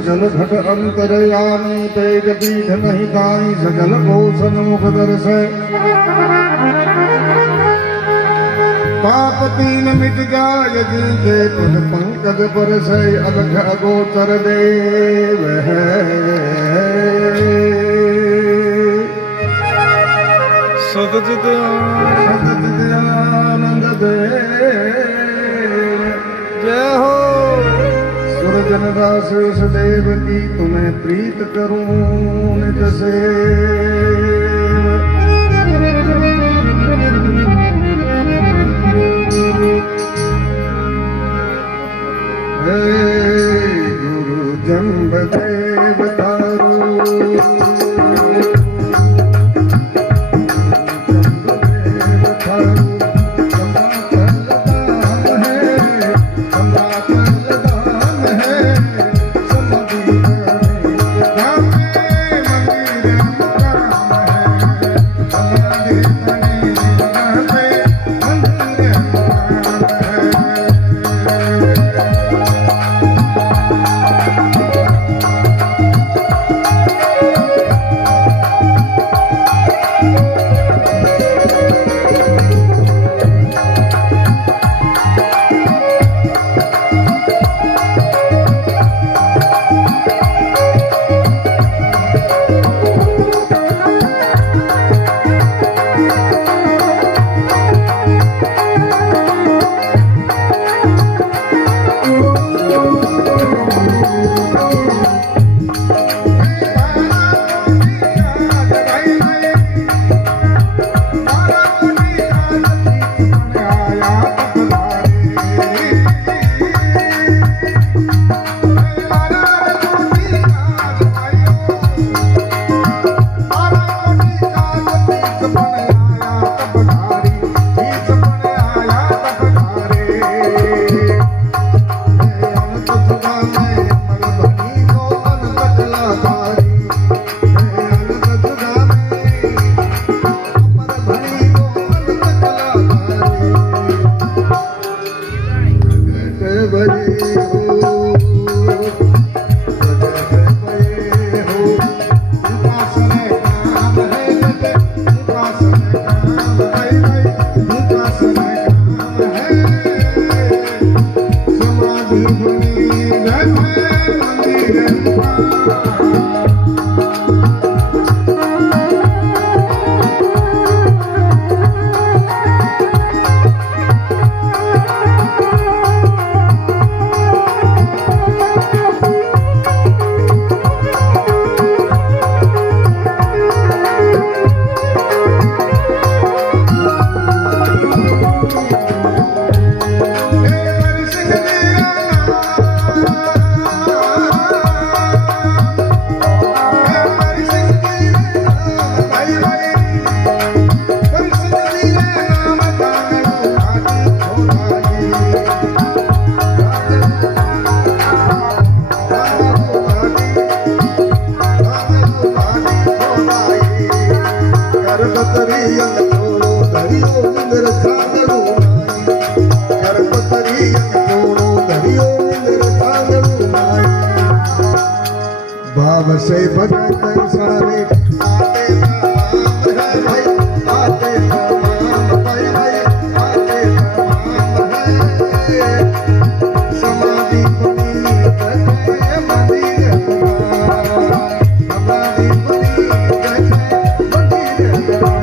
सजल घट अंतरयामी तेज पीठ नहीं गाई सजल भूषण मुख दर्शय पाप तीन मिट जाय जिनके पद पंकज परसय अलख अगोचर देव है सदचित आनंद देव जय हो सुरजन दास उस देव की तुम्हें प्रीत करूं निज सेव हे गुरु जन्म देव तारू भाव से भजन सारे आते तमाम है आते तमाम है आते तमाम है समाधि पुनीत है मंदिर समाधि पुनीत है मंदिर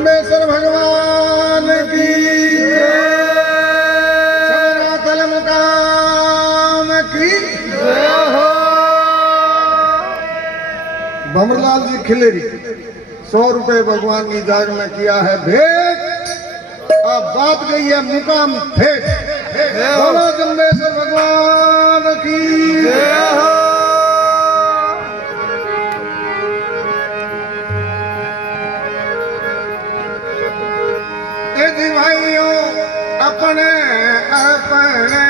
जम्बेश्वर भगवान की सबनाथल मुकाम की। भंवरलाल जी खिलेरी 100 रुपए भगवान की जाग में किया है भेंट। अब बात गई है मुकाम ठेठ। बोलो जम्बेश्वर भगवान की। भाइयों अपने अपने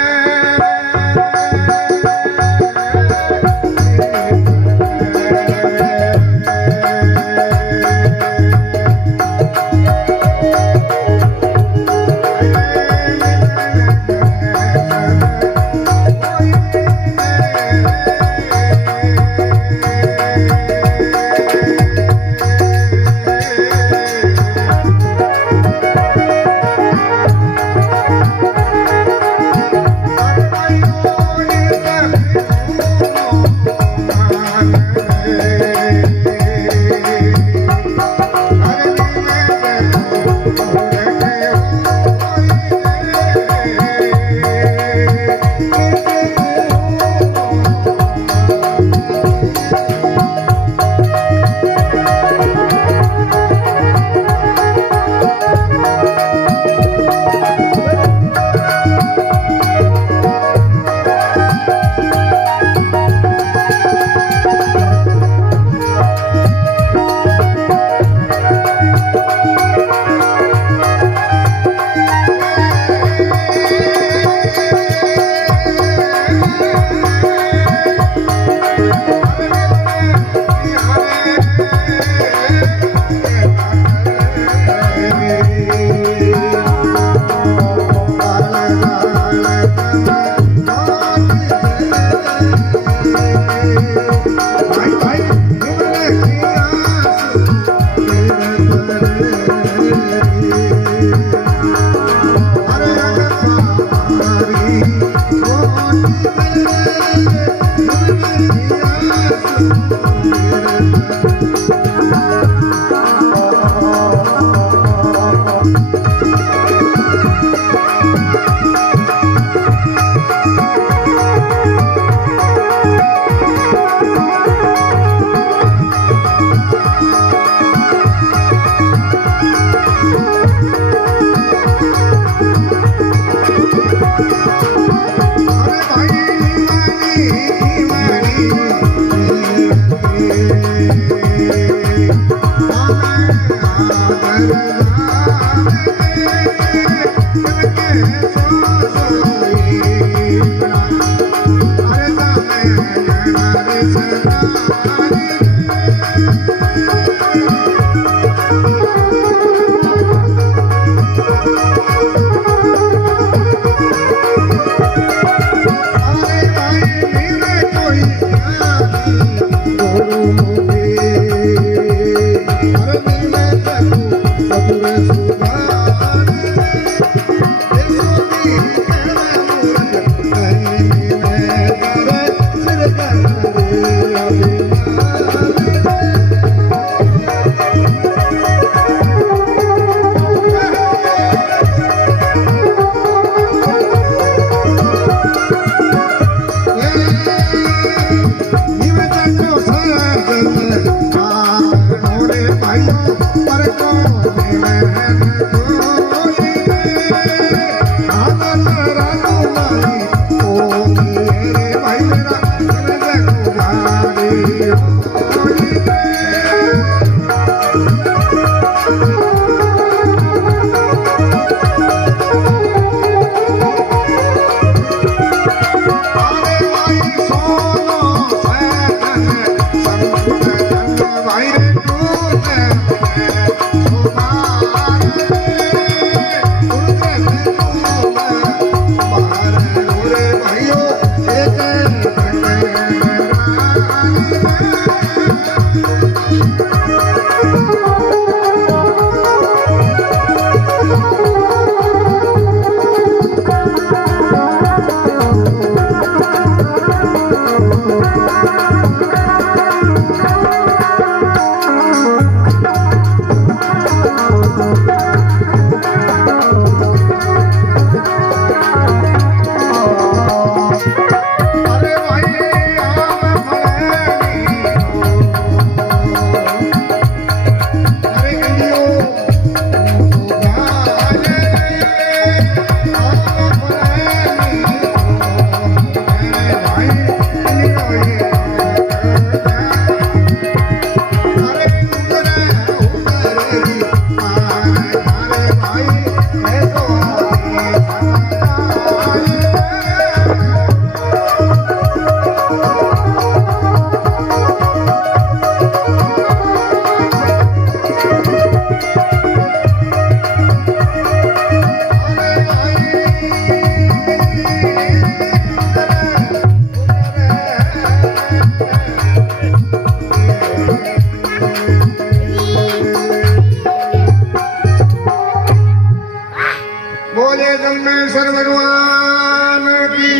जम्बेश्वर भगवान की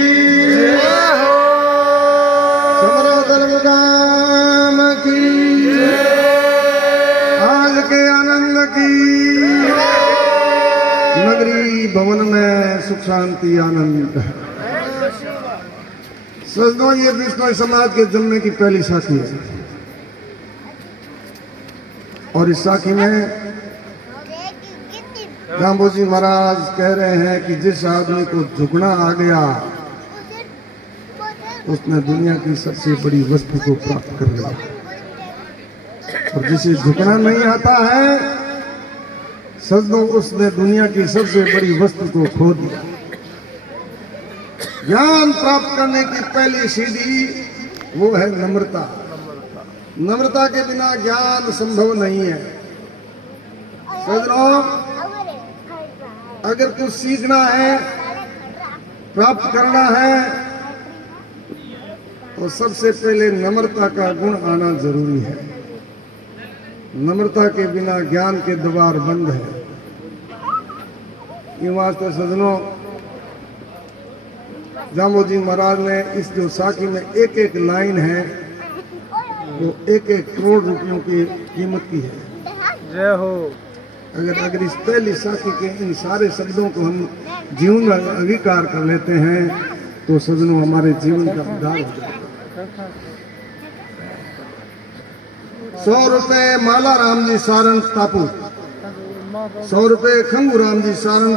समरो धर्म काम की आज के आनंद की नगरी भवन में सुख शांति आनंद। सजनों, ये विष्णु समाज के जन्म की पहली साखी है और इस साखी में जाम्बोजी महाराज कह रहे हैं कि जिस आदमी को झुकना आ गया उसने दुनिया की सबसे बड़ी वस्तु को प्राप्त कर लिया, और जिसे झुकना नहीं आता है सजनों उसने दुनिया की सबसे बड़ी वस्तु को खो दिया। ज्ञान प्राप्त करने की पहली सीढ़ी वो है नम्रता। नम्रता के बिना ज्ञान संभव नहीं है। सजनों, अगर कुछ सीखना है, प्राप्त करना है, तो सबसे पहले नम्रता का गुण आना जरूरी है। नम्रता के बिना ज्ञान के द्वार बंद है। ये वास्ते सजनों, जाम्बोजी महाराज ने इस जो साखी में एक एक लाइन है वो 1-1 करोड़ रुपयों की कीमत की है। जय हो। अगर इस पहली साखी के इन सारे शब्दों को हम जीवन में अंगीकार कर लेते हैं तो सजनों हमारे जीवन का उद्धार हो जाएगा। 100 रुपए माला राम जी सारंग तापू, 100 रुपए खंगू राम जी सारंग,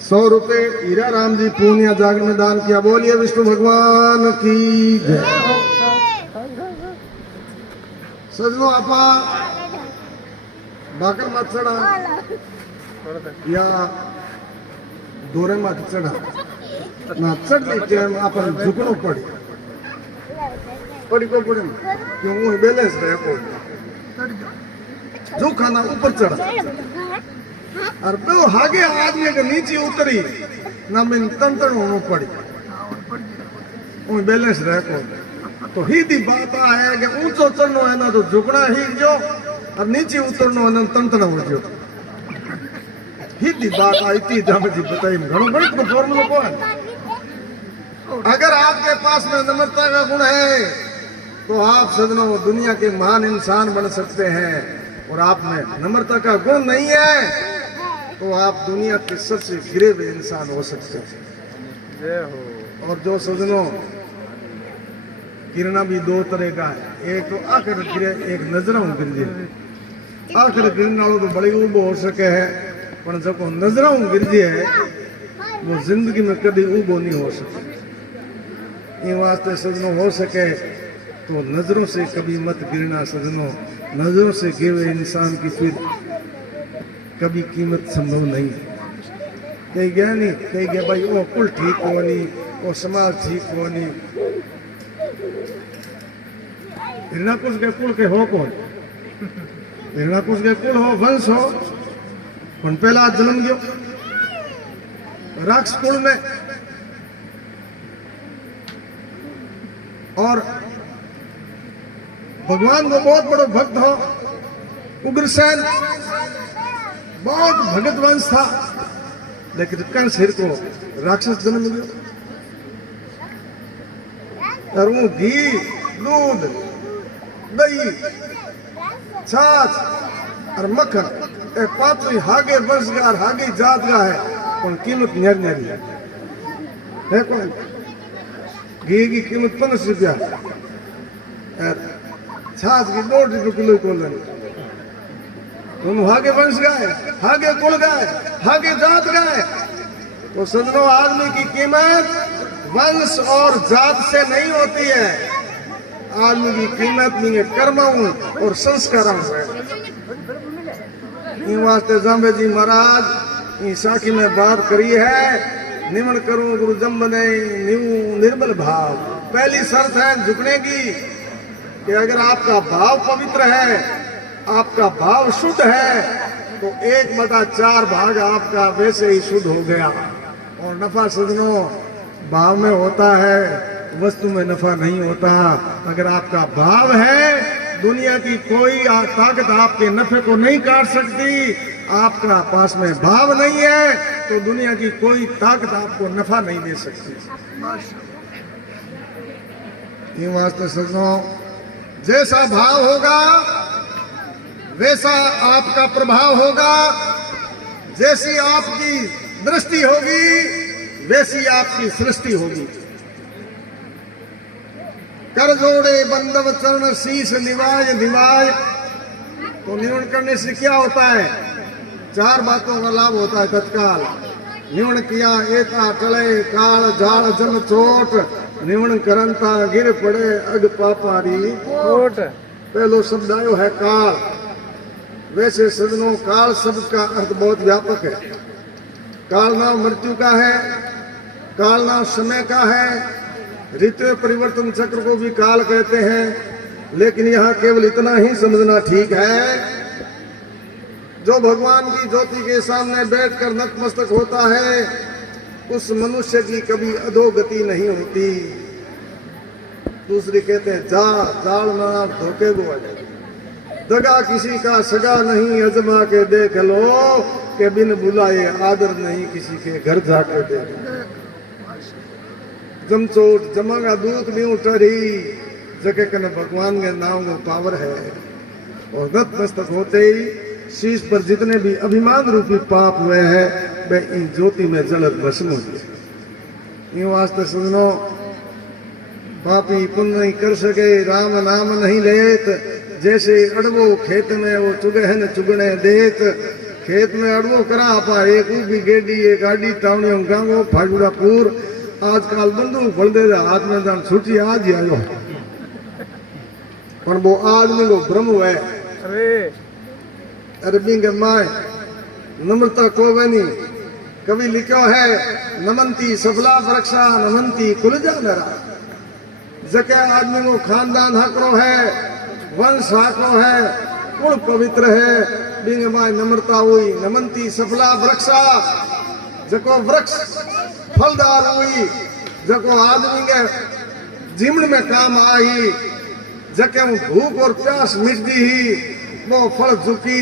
100 रुपए हीरा राम जी पूर्णिया जागर में दान किया। बोलिए विष्णु भगवान की जय। सजनों, आपा भाकर मत चढ़ा या दोरे मत चढ़ा ना चढ़ टाइम अपन झुकनो पड़े को पड़े क्यों वो बैलेंस रहे को जो खाना ऊपर चढ़ा और वो आगे आदमी के नीचे उतरी ना मैं तंत्र होना पड़ी वो बैलेंस रहे को। तो ही दी बात है कि ऊंचो चढ़नो है ना तो झुकना ही जो और नीचे उतरनो है ना तंत्र हो जो। ही दी बात आई थी जब जी बताई घणो गणित को फॉर्मूला को है। अगर आपके पास में नम्रता का गुण है तो आप सजनों दुनिया के महान इंसान बन सकते हैं, और आप में नम्रता का गुण नहीं है तो आप दुनिया के सबसे गिरे हुए इंसान हो सकते हैं। और जो सजनों गिरना भी 2 तरह का है, एक तो आखिर गिरे, एक नजरों गिर जाए। आखिर गिरने वालों तो बड़ी उबो हो सके है, पर जब नजरों गिर जाए वो जिंदगी में कभी उबो नहीं हो सके। ये वास्ते सजनों हो सके तो नजरों से कभी मत गिरना। सजनों, नजरों से गिरे हुए इंसान की फिर कभी कीमत संभव नहीं। कहीं गया नहीं, कहीं गया भाई वो कुल ठीक हो नहीं, वो समाज ठीक हो नहीं। हिरणाकुश के कुल के हो कौन? हिरणाकुश के कुल हो, वंश हो, पण पहला जन्म गयो राक्ष कुल में, और भगवान को बहुत बड़ा भक्त हो। उग्रसेन बहुत भगत वंश था, लेकिन कंसिर को राक्षस जन्म गयो। और वो घी, दूध, दही, छाछ और मक्खन ए पात्री हागे वंशगार हागे जात का है, पर कीमत न्यारी है। कौन घी की कीमत 50 रुपया, छाछ की 1.5 रुपये किलो को लेनी। दोनों हागे वंश गाय, हागे कुल गाय, हागे जात गाय। तो सजनों, आदमी की कीमत वंश और जात से नहीं होती है। आदमी की कीमत नहीं है कर्मों और संस्कारों से। इन वास्ते जाम्बे जी महाराज इस साखी में बात करी है, निमन करूं गुरु जम्ब ने निर्मल भाव। पहली शर्त है झुकने की कि अगर आपका भाव पवित्र है, आपका भाव शुद्ध है, तो 1/4 भाग आपका वैसे ही शुद्ध हो गया। और नफा सजनों भाव में होता है, वस्तु में नफा नहीं होता। अगर आपका भाव है दुनिया की कोई ताकत आपके नफे को नहीं काट सकती। आपका पास में भाव नहीं है तो दुनिया की कोई ताकत आपको नफा नहीं दे सकती। इन वास्ते सज्जनों, जैसा भाव होगा वैसा आपका प्रभाव होगा, जैसी आपकी दृष्टि होगी वैसी आपकी सृष्टि होगी। कर जोड़े बंदव चरण शीश निवाय निवाय। तो निवण करने से क्या होता है? 4 बातों का लाभ होता है तत्काल। निवण किया एता टले काल झाड़ जम चोट, निवण करंता गिर पड़े अग पापारी कोट। पहलो शब्द आयो है काल। वैसे सज्जनों, काल शब्द का अर्थ बहुत व्यापक है। काल नाम मृत्यु का है, काल नाम समय का है, ऋतु परिवर्तन चक्र को भी काल कहते हैं। लेकिन यहाँ केवल इतना ही समझना ठीक है, जो भगवान की ज्योति के सामने बैठकर नतमस्तक होता है उस मनुष्य की कभी अधोगति नहीं होती। दूसरी कहते हैं जाल ना धोखे को दगा किसी का सगा नहीं, अजमा के देख लो के बिन बुलाए आदर नहीं किसी के घर जाकर देख। जमचोट जमागा दूत भी उठरी, जगह कन भगवान के नाम को पावर है। और नतमस्तक होते ही शीश पर जितने भी अभिमान रूपी पाप हुए हैं वे इन ज्योति में जलत भस्म हो गए। इन वास्ते सुनो, पापी पुण्य नहीं कर सके राम नाम नहीं लेत, जैसे अड़वो खेत में वो चुगहन चुगने देत। खेत में अड़वो करा आपा एक भी गेडी एक गाड़ी टावणी गांगो फागुड़ापुर। आजकल बंदूक फल दे हाथ में जान छुट्टी आज ही आयो, पर वो आदमी को भ्रम है। अरबी के माए नम्रता को बनी कभी लिखो है, नमंती सफला वृक्षा नमंती कुलजा नरा। जके आदमी को खानदान हकरो है, वंश हकरो है, कुल पवित्र है, बिंग माए नम्रता हुई। नमंती सफला वृक्षा, जको वृक्ष फलदार हुई, जको आदमी के जीवन में काम आई, जके भूख और प्यास मिट दी ही वो फल झुकी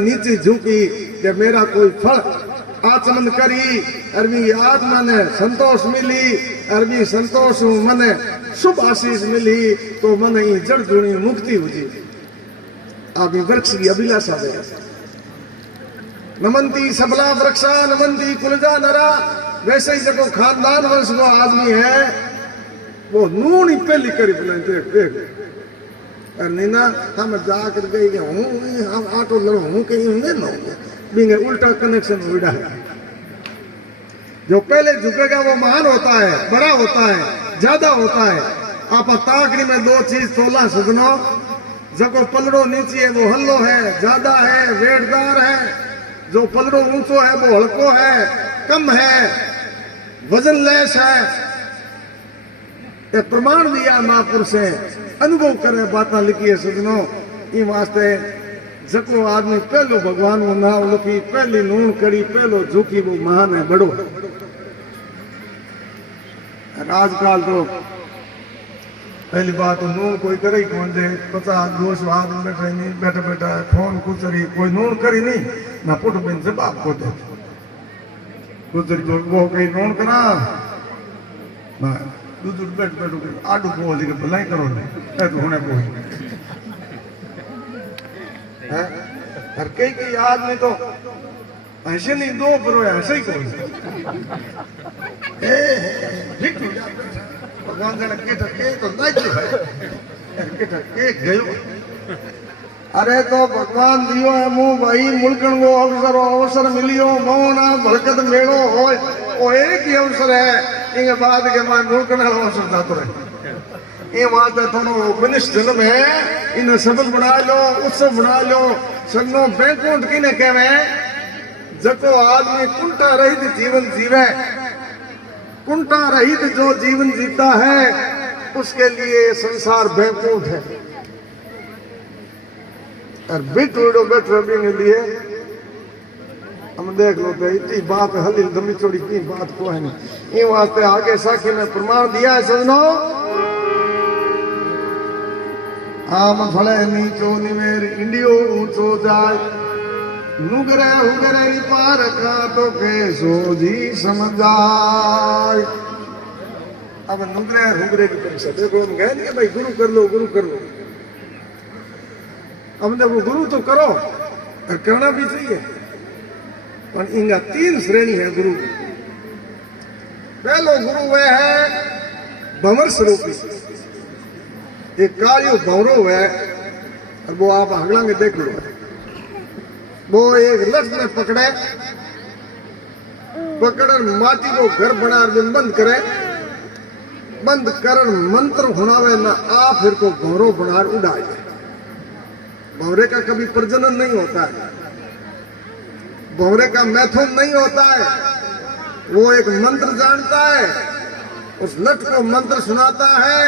नीचे झुकी कि मेरा कोई फल आचमन करी। अरबी आत्मा ने संतोष मिली, अरबी संतोष मने शुभ आशीष मिली तो मन ही जड़ जुड़ी मुक्ति हुई। अभी वृक्ष की अभिलाषा है। नमंती सबला वृक्षा नमंती कुलजा नरा। वैसे ही जब खानदान वंश वो आदमी है वो नून ही पहली करी बुलाए नीना हम जाकर गई हम आटो लड़ो हूँ कहीं होंगे ना बिंगे उल्टा कनेक्शन उड़ा है। जो पहले झुकेगा वो महान होता है, बड़ा होता है, ज्यादा होता है। आप ताकरी में 2 चीज तोला सजनो, जको पलड़ो नीचे है वो हल्लो है, ज्यादा है, वेटदार है। जो पलड़ो ऊंचो है वो हल्को है, कम है, वजन लेस है। ये प्रमाण दिया महापुरुष है, अनुभव करे बातें लिखी है सजनो। ई वास्ते जको आदमी पहलो भगवान को नाम लिखी, पहली नून करी, पहलो झुकी वो महान है, बड़ो। आजकल तो पहली बात तो नून कोई करे ही कौन दे। 50-200 आदमी बैठे नहीं, बैठा बैठा फोन कुचरी कोई नून करी नहीं ना पुट बिन से बाप को दे कुचरी जो वो कहीं नून करा दूध बैठ बैठो आडू को भलाई करो नहीं तो होने को हर कई आदमी तो ऐसे नहीं दो पर ऐसे ही कोई भगवान जाने के ठके तो नहीं के गयो। अरे तो भगवान दियो है मुंह भाई मुल्कन को अवसर मिलियो मौना भड़कत मेड़ो हो वो एक ही अवसर है। इंगे बाद के मान मुल्कन अवसर जातो रहे। ये बात है थोनो मनुष्य जन्म है, इन सबक बना लो, उत्सव बना लो। संगो बैंकुंठ किने कहवे जको आदमी कुंठा रहित जीवन जीवे, कुंठा रहित जो जीवन जीता है उसके लिए संसार बैंकुंठ है। और बिटूडो बैठो के लिए हम देख लो तो इतनी बात हलील दमी चोड़ी की बात को है नहीं। ये वास्ते आगे साखी में प्रमाण दिया है सजनो। આમ ફળે નીચો નિમેર ઈંડિયો ઊંચો જાય નુગરે ઉગરે ની પાર કાંટો કે સોજી સમજાય अब नुगरे हुगरे की परीक्षा देखो हम कहें कि भाई गुरु कर लो अब वो गुरु तो करो और करना भी चाहिए पर इनका 3 श्रेणी है गुरु की पहलो गुरु वह है भंवर स्वरूपी एक कार्य भंवरो है और वो आप अगला में देख लो वो एक लठ में पकड़े माटी को घर बना बंद करे बंद कर मंत्र हुनावे ना आ फिर को भंवरो बना उड़ाए भंवरे का कभी प्रजनन नहीं होता है भंवरे का मैथुन नहीं होता है वो एक मंत्र जानता है उस लठ को मंत्र सुनाता है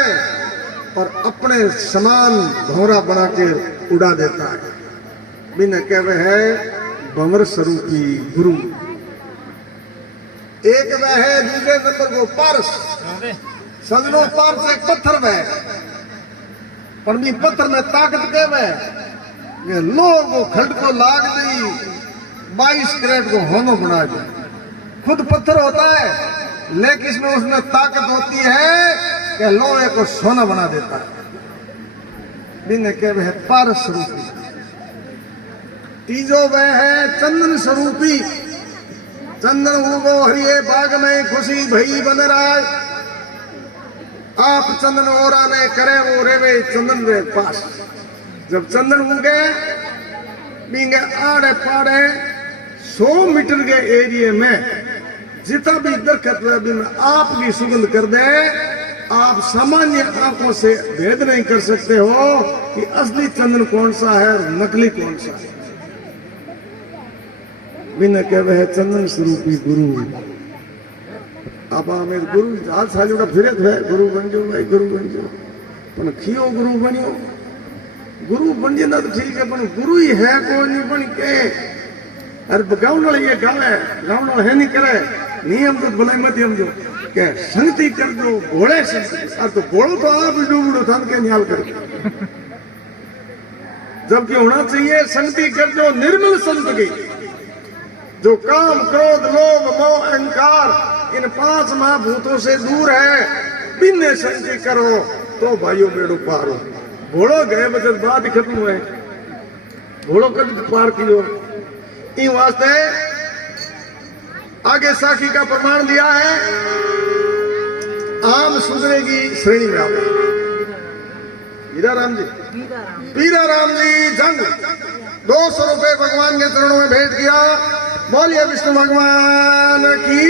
और अपने समान भंवरा बना के उड़ा देता है बिना कहवे है भंवर स्वरूपी गुरु एक वह है दूसरे नंबर को पारस सजनो पारस एक पत्थर में पर भी पत्थर में ताकत के में लोग को खंड को लाग दी 22 कैरेट को होनो बना दे खुद पत्थर होता है लेकिन इसमें उसमें ताकत होती है कि लोहे को सोना बना देता है बिना के वह पारस स्वरूपी तीजो वह है चंदन स्वरूपी चंदन उगो हरिये बाग में खुशी भई बन रहा आप चंदन और आने करे वो रेवे चंदन रे पास जब चंदन उगे बींगे आड़े पाड़े 100 मीटर के एरिया में जितना भी दरखत में आपकी सुगंध कर दे आप सामान्य आंखों से भेद नहीं कर सकते हो कि असली चंदन कौन सा है और नकली कौन सा है बिना कह वह चंदन स्वरूपी गुरु आप मेरे गुरु आज साल फिरे थे गुरु बन जाओ भाई गुरु बन जाओ पर खियो गुरु बनियो गुरु बन जाना तो ठीक है पर गुरु ही है को नहीं बन के अरे गाँव ये गावे गाँव है नहीं करे नियम तो बनाई मत हम जो के संगति कर दो घोड़े से तो घोड़ो तो आप डूबड़ो थान के न्याल कर जबकि होना चाहिए संगति कर दो निर्मल संत की जो काम क्रोध लोभ मोह अहंकार इन 5 महाभूतों से दूर है बिन्ने संगति करो तो भाइयों बेड़ो पार हो घोड़ो गए बचत बात ही खत्म हुए घोड़ो कभी पार कियो इन वास्ते आगे साखी का प्रमाण दिया है आम सुधरे की श्रेणी में आवे हीरा राम जी जंग 200 रुपए भगवान के चरणों में भेंट किया बोलिए विष्णु भगवान की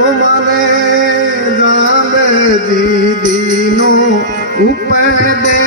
ओ माने जाने जी दीनो उपदे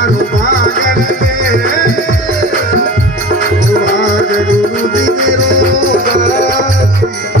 मारो भागन भाग गुरु जी मेरो दासी।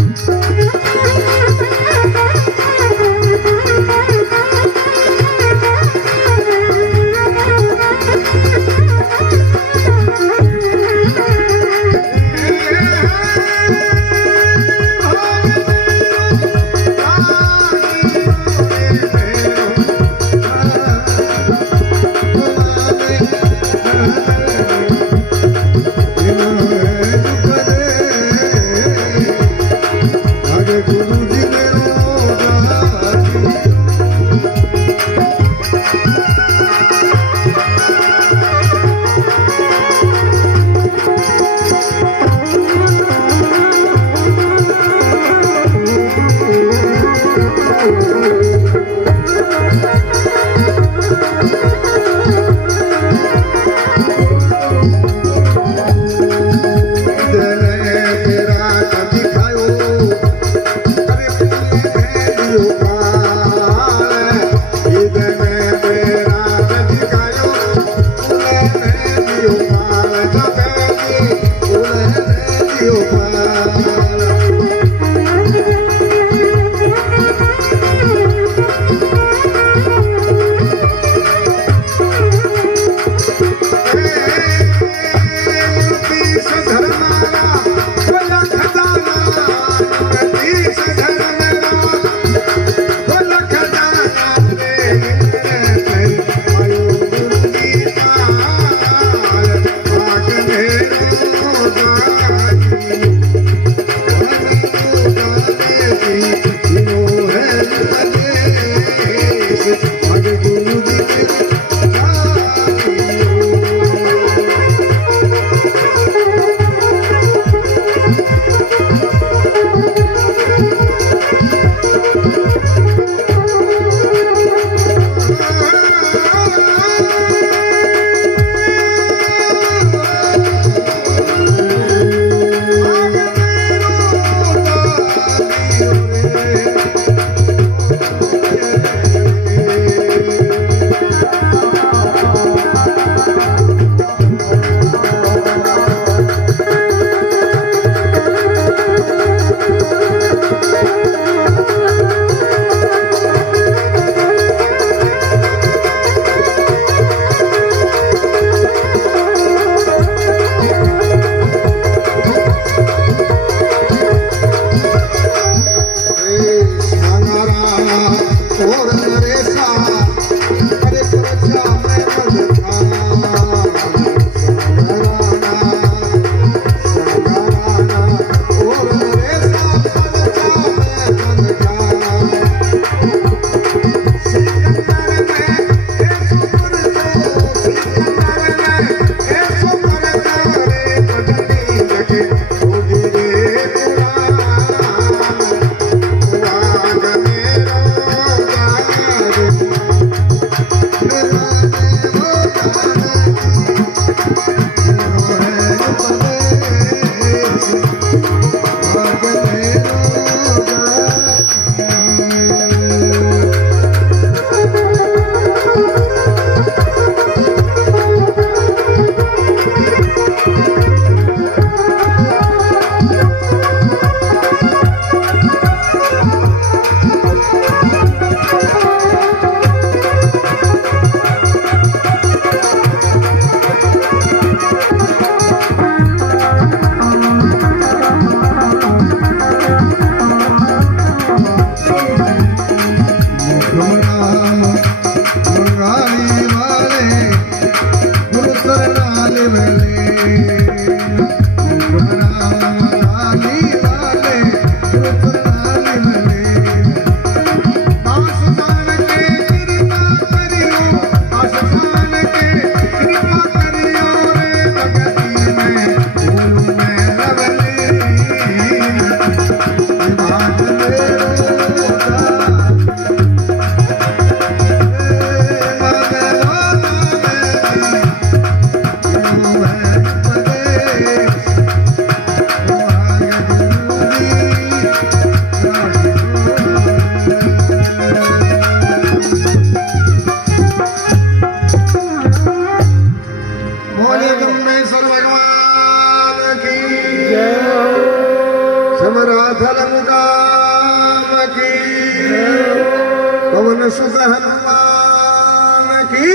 सुत हनुमान की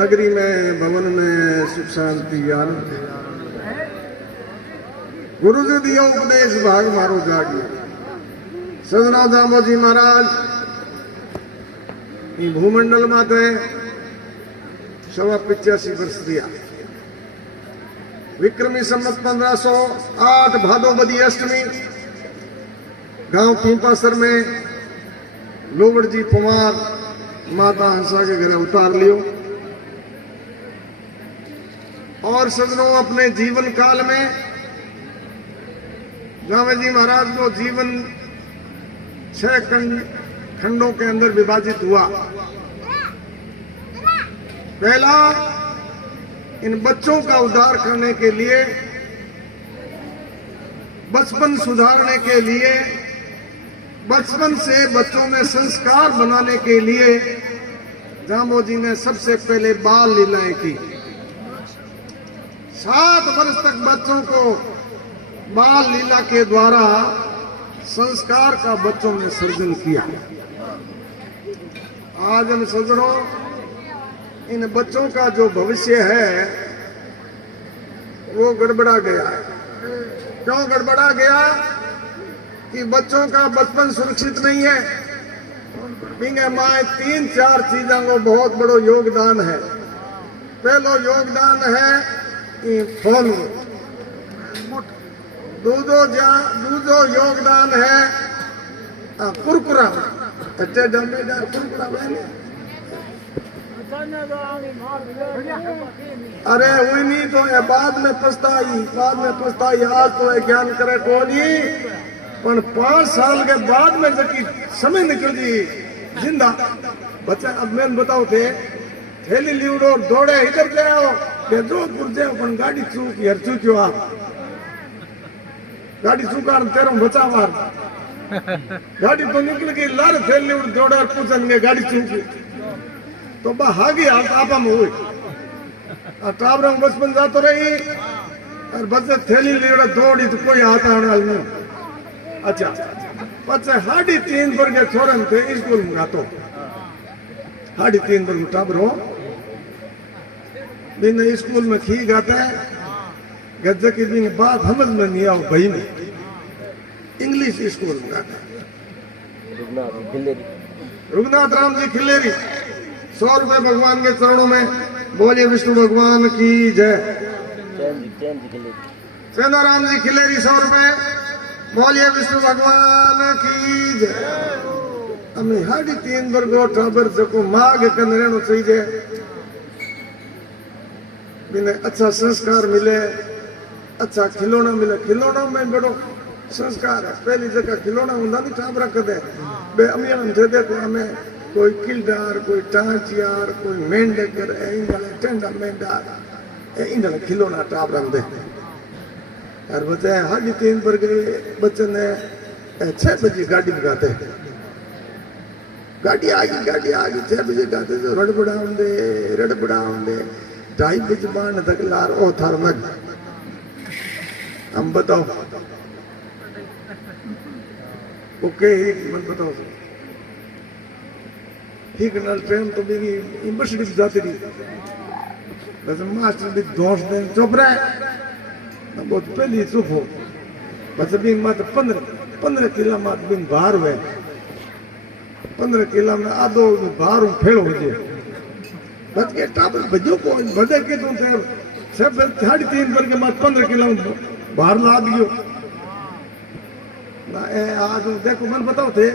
नगरी में भवन में सुख शांति आनंद। गुरु जी दियो उपदेश भाग मारो जागियो। सजना दामोजी महाराज भूमंडल माते 85 वर्ष दिया। विक्रमी संवत 1508 भादोबदी अष्टमी गांव पीपासर में लोवड़ जी कुमार माता हंसा के घर उतार लियो। और सजनों अपने जीवन काल में जामे जी महाराज को जीवन 6 खंडों के अंदर विभाजित हुआ। पहला, इन बच्चों का उद्धार करने के लिए, बचपन सुधारने के लिए, बचपन से बच्चों में संस्कार बनाने के लिए जामो जी ने सबसे पहले बाल लीलाएं की। 7 वर्ष तक बच्चों को बाल लीला के द्वारा संस्कार का बच्चों में सर्जन किया। आज इन सज्जनों, इन बच्चों का जो भविष्य है वो गड़बड़ा गया है। क्यों गड़बड़ा गया? कि बच्चों का बचपन सुरक्षित नहीं है। बिंगे माए 3-4 चीजों को बहुत बड़ो योगदान है। पहलो योगदान है कि फोन, दूसरो योगदान है कुरकुरा, अच्छे जमेदार कुरकुरा बने। अरे वही नहीं तो है, बाद में पछताई। आज तो है ज्ञान करे कोनी, पर 5 साल के बाद में जबकि समय निकल जी जिंदा बच्चा। अब मैं बताओ थे थैली लीवड़ो दौड़े इधर जाओ जोधपुर जाओ, पर गाड़ी चूकी हर चूक्यो आप गाड़ी चूकार तेरह बचा मार गाड़ी तो निकल गई लार थैली दौड़े और पूछेंगे गाड़ी चूकी तो हागी आपा में हुई। टाबरा बचपन जातो रही और बच्चे थैली लीवड़े दौड़ी तो कोई आता नहीं। अच्छा पचे 3.5 वर्ष के छोरन थे स्कूल में गातो 3.5 वर्ष टाबरो बिन स्कूल में खी गाता है। गज्जे की दिन बात समझ में नहीं आओ भाई में इंग्लिश स्कूल में गाता है। रघुनाथ राम जी खिलेरी 100 रुपए भगवान के चरणों में। बोलिए विष्णु भगवान की जय। सेंधाराम जी खिलेरी 100 रुपए। बोलिए विष्णु भगवान की जय। हमें 3.5 वर्ष टाबर जको माग कन रहनो चाहिए, बिने अच्छा संस्कार मिले, अच्छा खिलौना मिले। खिलौना में बड़ो संस्कार है। पहली जगह खिलौना होंदा नहीं टाबरा कदे बे अमिया थे देखो हमें कोई किलदार, कोई टांचियार, कोई मेंढकर इंगल टेंडा मेंढार इंगल खिलौना टाबरा दे। और बच्चे 3.5 वर्ष के बच्चे ने 6 बजे गाड़ी लगाते, गाड़ी आ गई 6 बजे गाते जो रड़बड़ाउंदे 2:30 बजे बाण तक लार ओ थार नग। हम बताओ ओके मन बताओ ठीक नल ट्रेन तो मेरी बसड़ी जाती रही। बस मास्टर भी दोस्त दिन चुप रहे बहुत पहली चुप हो। बस भी मत 15 किला मत बिन बाहर हुए 15 किला में आधो बाहर फेल हो जाए। बच के टाबर बजो को बजे के तो सब 3.5 वर्ष के बाद 15 किला बाहर ला दियो ना। आज देखो मन बताओ थे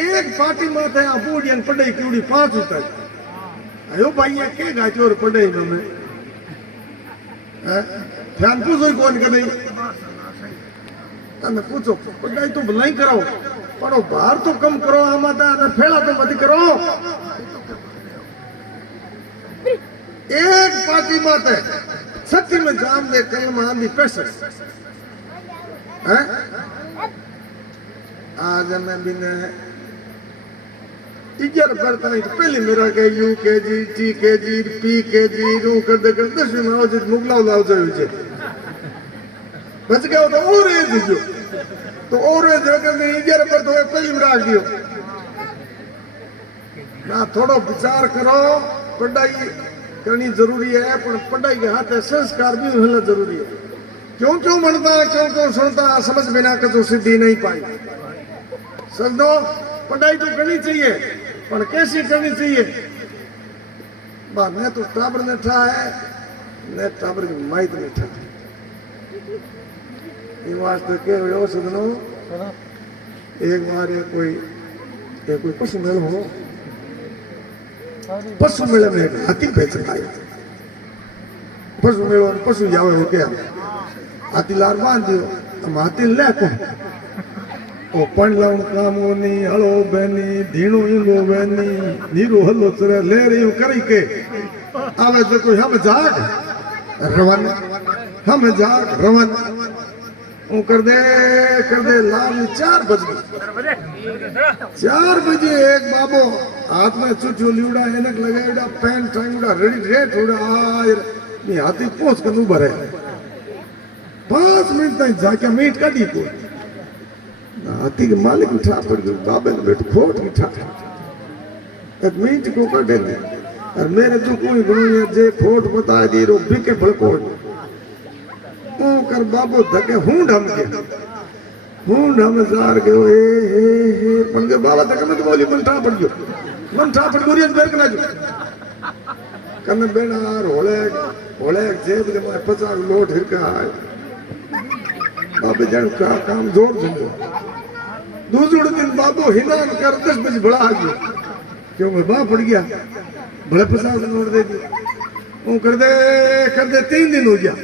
एक पार्टी में थे बूढ़ियन पढ़ाई की 5 तक अयो भाई के गाचे और पढ़ाई में ध्यान पूछो कौन कर नहीं पूछो पढ़ाई तो भलाई करो, पढ़ो बाहर तो कम करो, हमारा फेला तो मत करो। एक पार्टी बात है सच्ची में जाम दे कलम आंधी पैसे आज मैं बिना इजर करता नहीं तो पहले मेरा के UKG TKG PKG रू कर दे 10वीं में आओ मुगला लाओ जाओ बच गया तो और ये दीजो तो और जगह में इजर पर तो पहली में राख दियो ना थोड़ो विचार करो पढ़ाई करनी जरूरी है पर पढ़ाई के हाथ संस्कार भी होना जरूरी है क्यों क्यों मनता क्यों क्यों सुनता समझ बिना के तो सिद्धि नहीं पाई समझो पढ़ाई तो करनी चाहिए पर कैसी करनी चाहिए बात मैं तो टाबर ने ठा है ने टाबर की माइत ने ठा ये वास्ते के हो सदनो एक बार कोई पशु मेल हो पशु मेले में एक हाथी बेचता है पशु मेलो पशु जावे हो क्या हाथी लार बांध दियो हम हाथी ले को ओ पण लाउन काम ओनी हलो बेनी धीणो इंगो बेनी नीरो हलो चरे ले रही करी के आवे जो कोई हम जाग रवन हम जाग रवन ओ कर दे लाल 4 बज गए 4 बजे एक बाबो हाथ में चुचो लिवड़ा एनक लगाईड़ा पेन टांगड़ा रेडी रेट होड़ा आयर नी हाथी पहुंच कर उभा रहे 5 मिनट तक जाके मीट काटी को हाथी के मालिक उठा पड़ गयो बाबे ने बैठ खोट उठा एक मीट को काटे ने और मेरे तो कोई गुणु जे फोट बता दी रो बिके भड़को ओ कर बाबो धके हुंड हम जार गयो हे पण के बाबा धके मत बोली मन ठा पड़ गयो रियज बेर कना जो कने बेनार होले जेब के मैं 50 लोट हिरका आए बाबे जण का काम जोर दो दूसरे दिन बाबो हिनान कर 10 बजे बड़ा आ गयो क्यों मैं बा पड़ गया बड़े 50 नोट दे दी वो कर दे 3 दिन हो गया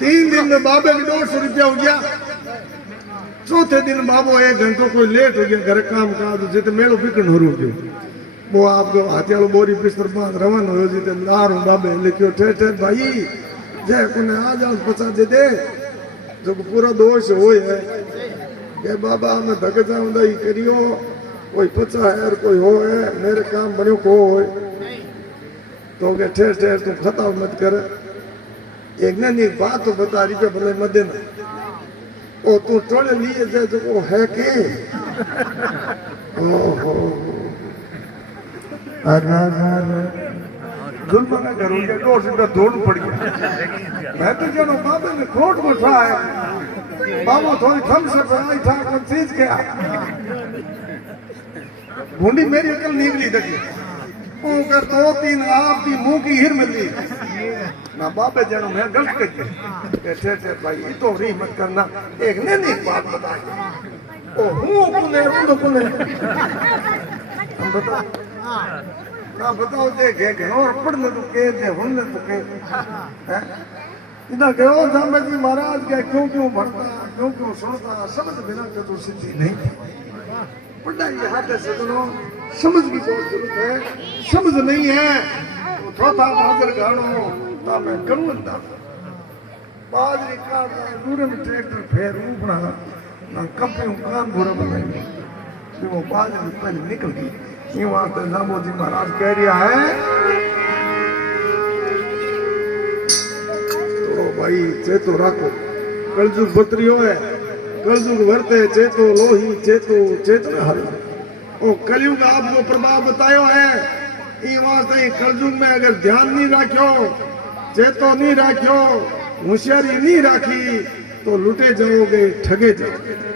3 दिन में बाबे के 150 रुपया हो गया चौथे दिन बाबो 1 घंटो कोई लेट हो गया घर काम काज जिते मेलो बिकन हो गयो वो आपको हाथियालो बोरी बिस्तर बांध रवाना हो जिते लारू बाबे लिखियो ठे भाई जे कोने आ जाओ 50 दे दे जो पूरा दोष होय है के बाबा मैं धक जाऊंदा ही करियो कोई 50 है कोई हो है मेरे काम बनो को होय तो के ठे तू खता मत कर एक ना एक बात तो बता रही पे भले मत देना ओ तू टोले लिए जे जो है के ओहो अरे जुल्म ना करूं ये तो सीधा दौड़ पड़ गया मैं तो जानो बाबा ने खोट में उठा है बाबा थोड़ी थम से बनाई था कोई चीज क्या भूंडी मेरी अकल निकली दगी ओ कर 2-3 आपकी मुंह की हिर मिली ना बाबे जानो मैं गलत कर ठे भाई ये तो री मत करना एक ने बात बता ओ हूं कुने हम बता ना बताओ देखे घणो पढ़ने तो के दे हुन तो के हैं इधर गयो सांबे जी महाराज के क्यों भरता क्यों सुनता समझ बिना के तो सिद्धि नहीं पढ़ाई हाथ से सुनो समझ की बहुत जरूरत है समझ नहीं है तो थोड़ा बादर गानो ता मैं करूं ना बाजरी काटना दूर में ट्रैक्टर फेर ऊपरा ना कंपनी कान भरा बनाई वो बाजरी पहले निकल गई ये वास्ते नामो जी महाराज कह रहा है तो भाई चेतो राखो कलजुग बतरियो है कलजुग वर्ते चेतो लोही चेतो हर ओ कलयुग आपको प्रभाव बतायो है ये वास्ते कलजुग में अगर ध्यान नहीं रखो चेतो नहीं रखो होशियारी नहीं राखी तो लुटे जाओगे ठगे जाओगे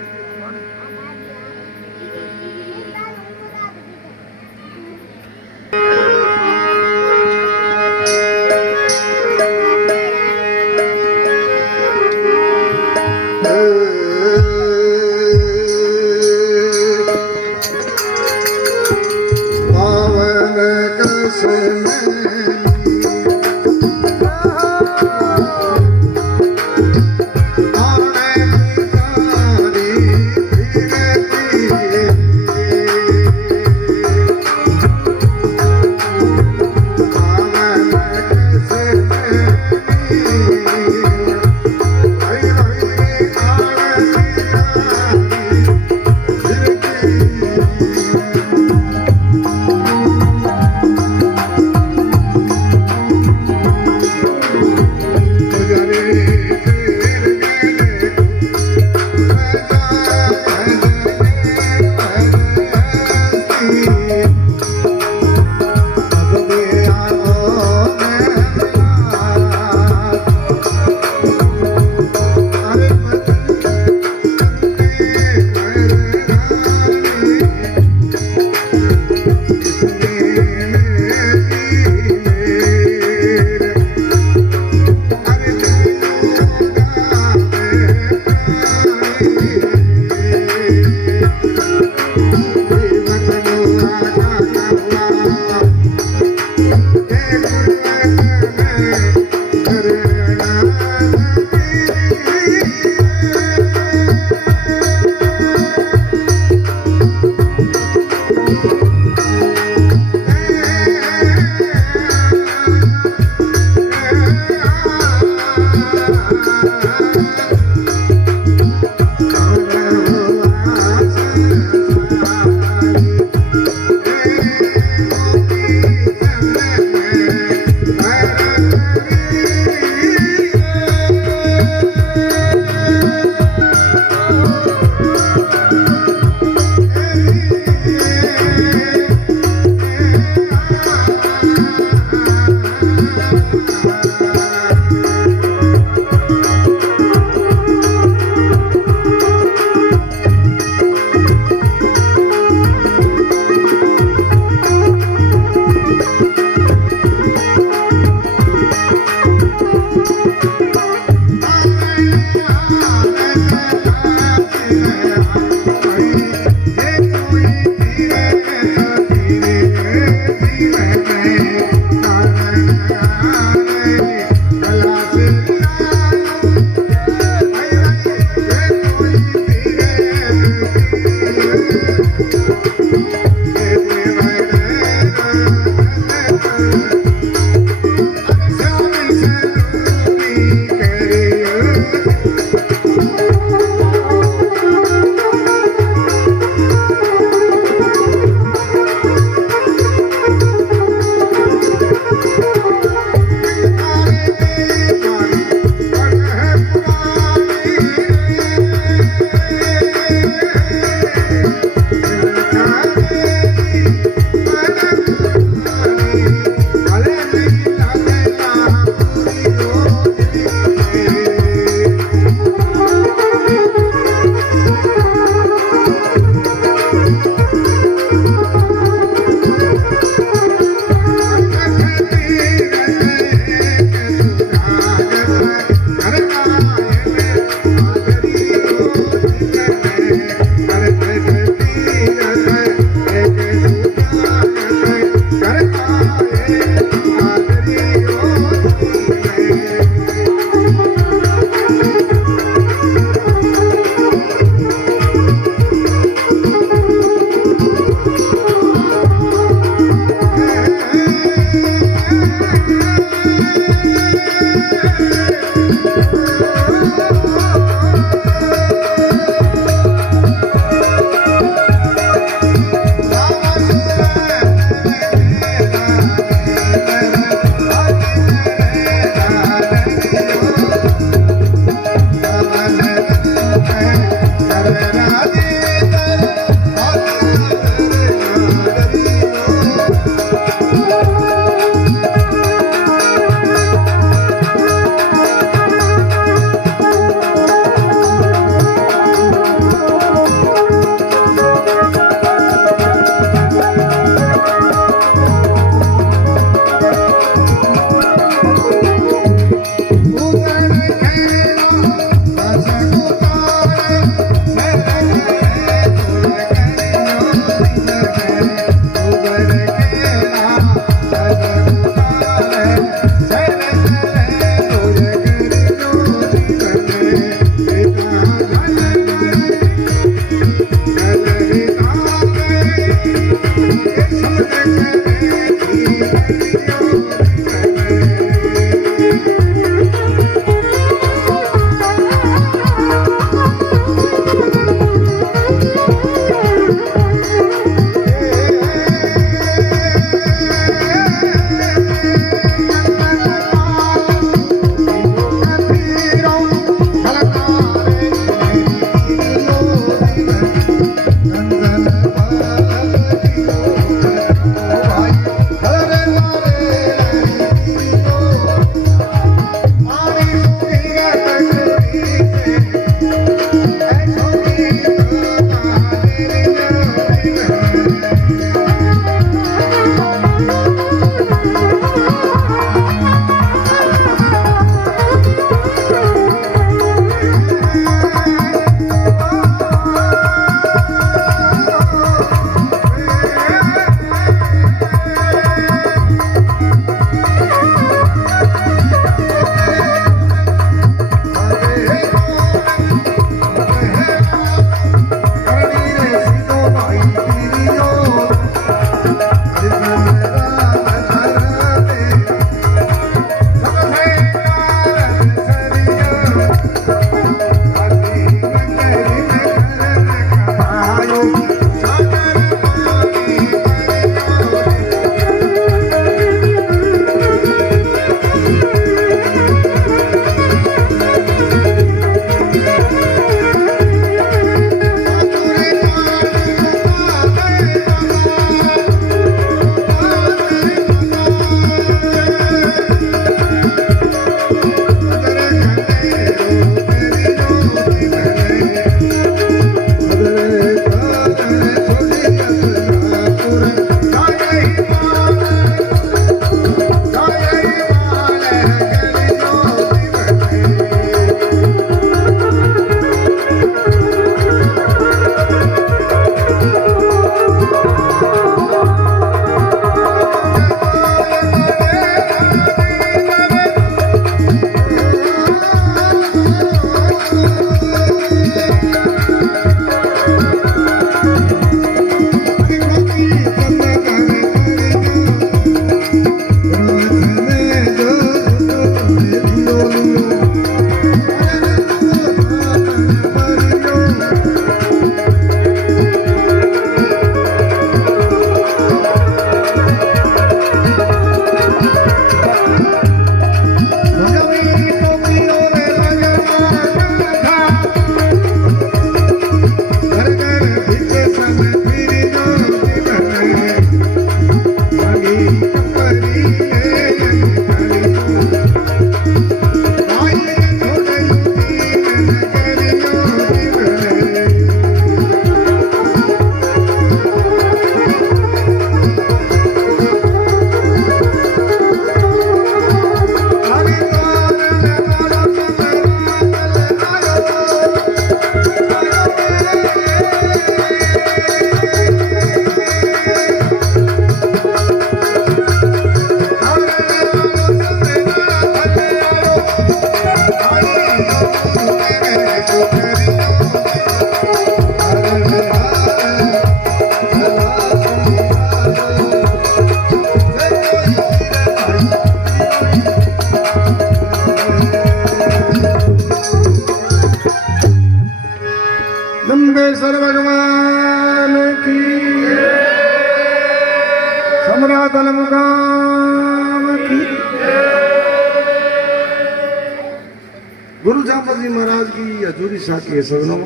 गुरु जामवंत जी महाराज की अधूरी साखी है सजनों।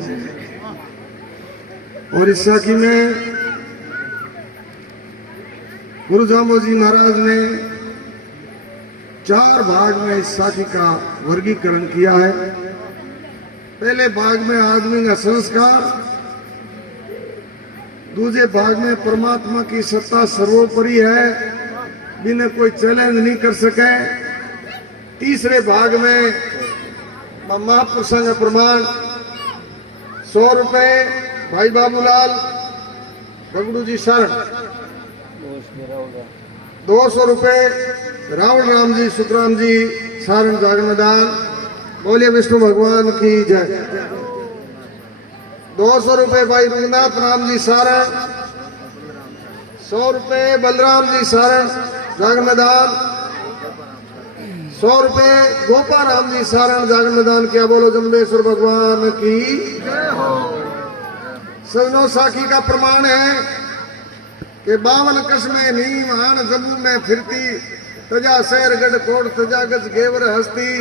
और इस साखी में गुरु जामवंत जी महाराज ने 4 भाग में इस साखी का वर्गीकरण किया है। पहले भाग में आदमी का संस्कार, दूसरे भाग में परमात्मा की सत्ता सर्वोपरि है, बिना कोई चैलेंज नहीं कर सके। तीसरे भाग में महापुरुषों का प्रमाण 100 रुपए भाई बाबूलाल बगड़ू जी शरण, 200 रुपए रावण राम जी सुखराम जी सारण जागर मैदान। बोलिए विष्णु भगवान की जय। 200 रुपए भाई रघुनाथ राम जी सारण, 100 रुपए बलराम जी सारण जागर मैदान, 100 रुपए गोपा राम जी सारण जागर मैदान। क्या बोलो जम्बेश्वर भगवान की। सजनों साखी का प्रमाण है कि 52 कसमें नीम आन जम्मू में फिरती, तजा शहर गढ़ कोट तजा गज घेवर हस्ती,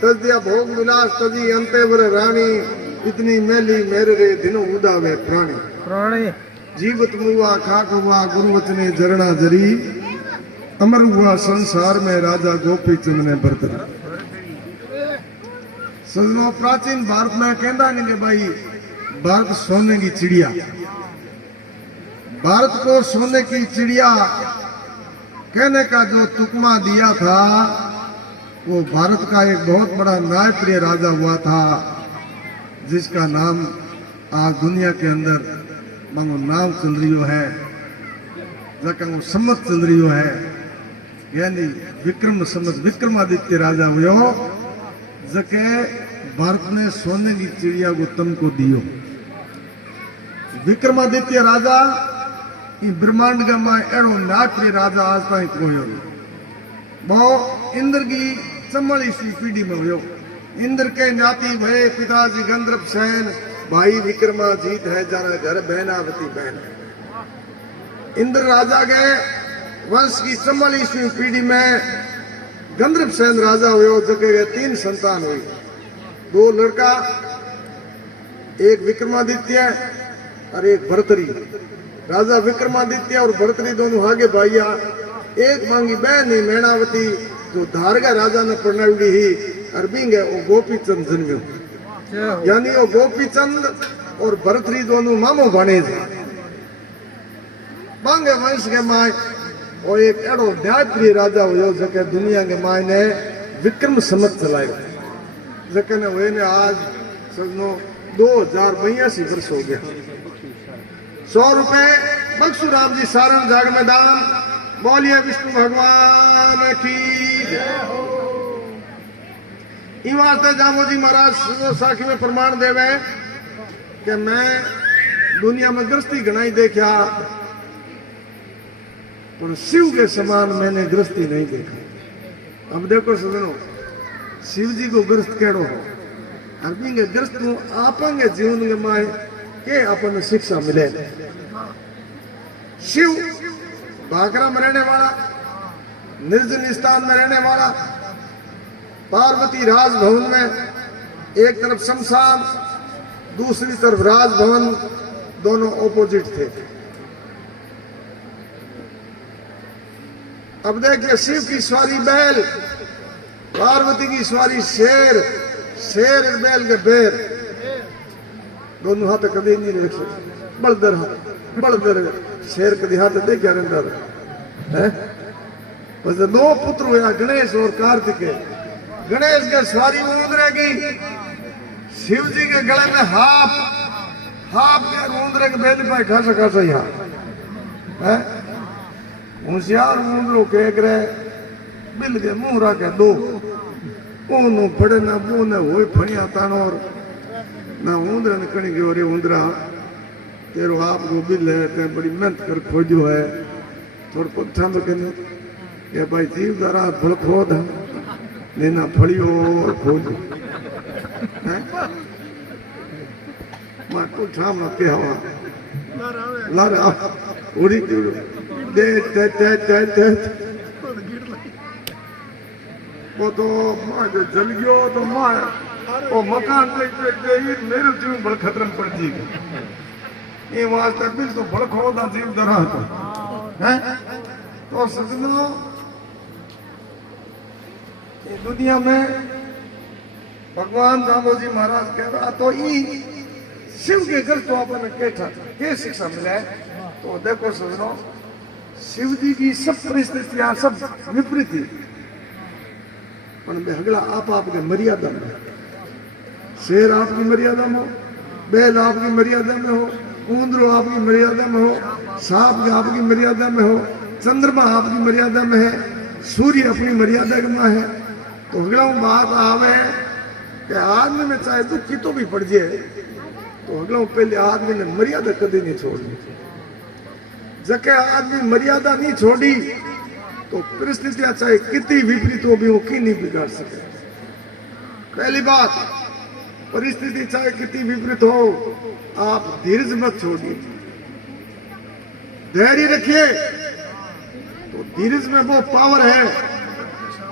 तज दिया भोग विलास तजी अंतेवर रानी, इतनी मैली मेरे रे दिनों उदावे प्राणी। जीवत मुआ खाक हुआ गुरु वचने झरना जरी, अमर हुआ संसार में राजा गोपी चंद ने बरतरी। सजनों प्राचीन भारत में कहता नहीं कि भाई भारत सोने की चिड़िया, भारत को सोने की चिड़िया कहने का जो तुकमा दिया था वो भारत का एक बहुत बड़ा न्यायप्रिय राजा हुआ था, जिसका नाम आज दुनिया के अंदर मानो नाम चल रही है, जका वो सम्मत चल रही है, यानी विक्रम सम्मत विक्रमादित्य राजा हुयो, जके भारत ने सोने की चिड़िया को तुमको दियो। विक्रमादित्य राजा ब्रह्मांड का मां एड़ो नाट्य राजा आज ताई कोई हो। वो इंद्र की 44वीं पीढ़ी में हुयो। इंद्र के नाती भय पिताजी गंधर्व सेन, भाई विक्रमाजीत है जाना घर बहनावती बहन। इंद्र राजा के वंश की 44वीं पीढ़ी में गंधर्व सेन राजा हुयो, जगह 3 संतान हुई, 2 लड़का, एक विक्रमादित्य और एक भरतरी। राजा विक्रमादित्य और भरतरी दोनों आगे भाइया, एक मांगी बहन ही मैणावती जो धारगा राजा ने परनावड़ी ही अरबिंग है, वो गोपीचंद जन्म्यो, यानी वो गोपीचंद और भरतरी दोनों मामो भाणेज मांगे वंश के माय। और एक एड़ो न्यायप्रिय राजा हुयो जके दुनिया के माय ने विक्रम सम्मत चलायो, जके ने हुए ने आज सजनो 2082 वर्ष हो गया। 100 रुपए बक्सू राम जी सारण जाग मैदान। बोलिए विष्णु भगवान की इमारत जामो जी महाराज साखी में प्रमाण देवे कि मैं दुनिया में गृहस्थी गणाई देखा, पर शिव के समान मैंने गृहस्थी नहीं देखा। अब देखो सजनो, शिव जी को गृहस्थ केड़ो हो, अरबी के गृहस्थ आपंगे जीवन के माए के अपन शिक्षा मिले। शिव भाखरा में रहने वाला, निर्जन स्थान में रहने वाला, पार्वती राजभवन में एक तरफ शमशान, दूसरी तरफ राजभवन, दोनों ऑपोजिट थे। अब देखिए, शिव की सवारी बैल, पार्वती की सवारी शेर, शेर बैल के बैर, दोनों हाथ कभी नहीं देख सकते। बलदर हाथ, बलदर शेर कभी हाथ देखा रहता है। बस 2 पुत्र हुआ, गणेश और कार्तिकेय। गणेश के सवारी में उतरेगी, शिव जी के गले में हाफ के उंदरे के बेल पे खासा खासा यहाँ होशियार उंदरो के बिल के मुंह रखे 2 ओनो फड़े ना बोने होई फणिया तानोर ना उंदरे ने कणी गयो रे उंदरा तेरो आप को बिल है, ते बड़ी मेहनत कर खोजो है, थोड़ा पत्थर तो कहने ये भाई जीव जरा भल खोद लेना फड़ियो और खोजो है मैं को ठाम न के हवा लारा उड़ी दे ते ते ते ते वो तो मां जो जल गयो तो मां वो मकान पे मेरे जीव बड़ खतरन पड़ जी ये वास्ते बिल तो बड़ खोदा जीव दरा तो हैं तो सजनो ये दुनिया में भगवान दामोजी महाराज कह रहा तो ई शिव के घर तो अपन के शिक्षा मिला है तो देखो सजनो शिव जी की सब परिस्थितियां सब विपरीत थी पर हगला आपके मर्यादा में शेर आपकी मर्यादा में हो बैल आपकी मर्यादा में हो ऊंदरो आपकी मर्यादा में हो सांप आपकी मर्यादा में हो चंद्रमा आपकी मर्यादा में है सूर्य अपनी मर्यादा में है तो अगला बात आवे कि आदमी में चाहे दुख की तो भी पड़ जाए तो अगला पहले आदमी ने मर्यादा कभी नहीं छोड़नी जके आदमी मर्यादा नहीं छोड़ी तो परिस्थितियां चाहे कितनी विपरीत हो भी वो की नहीं बिगाड़ सके पहली बात परिस्थिति चाहे कितनी विपरीत हो आप धीरज मत छोड़िए धैर्य रखिए तो धीरज में वो पावर है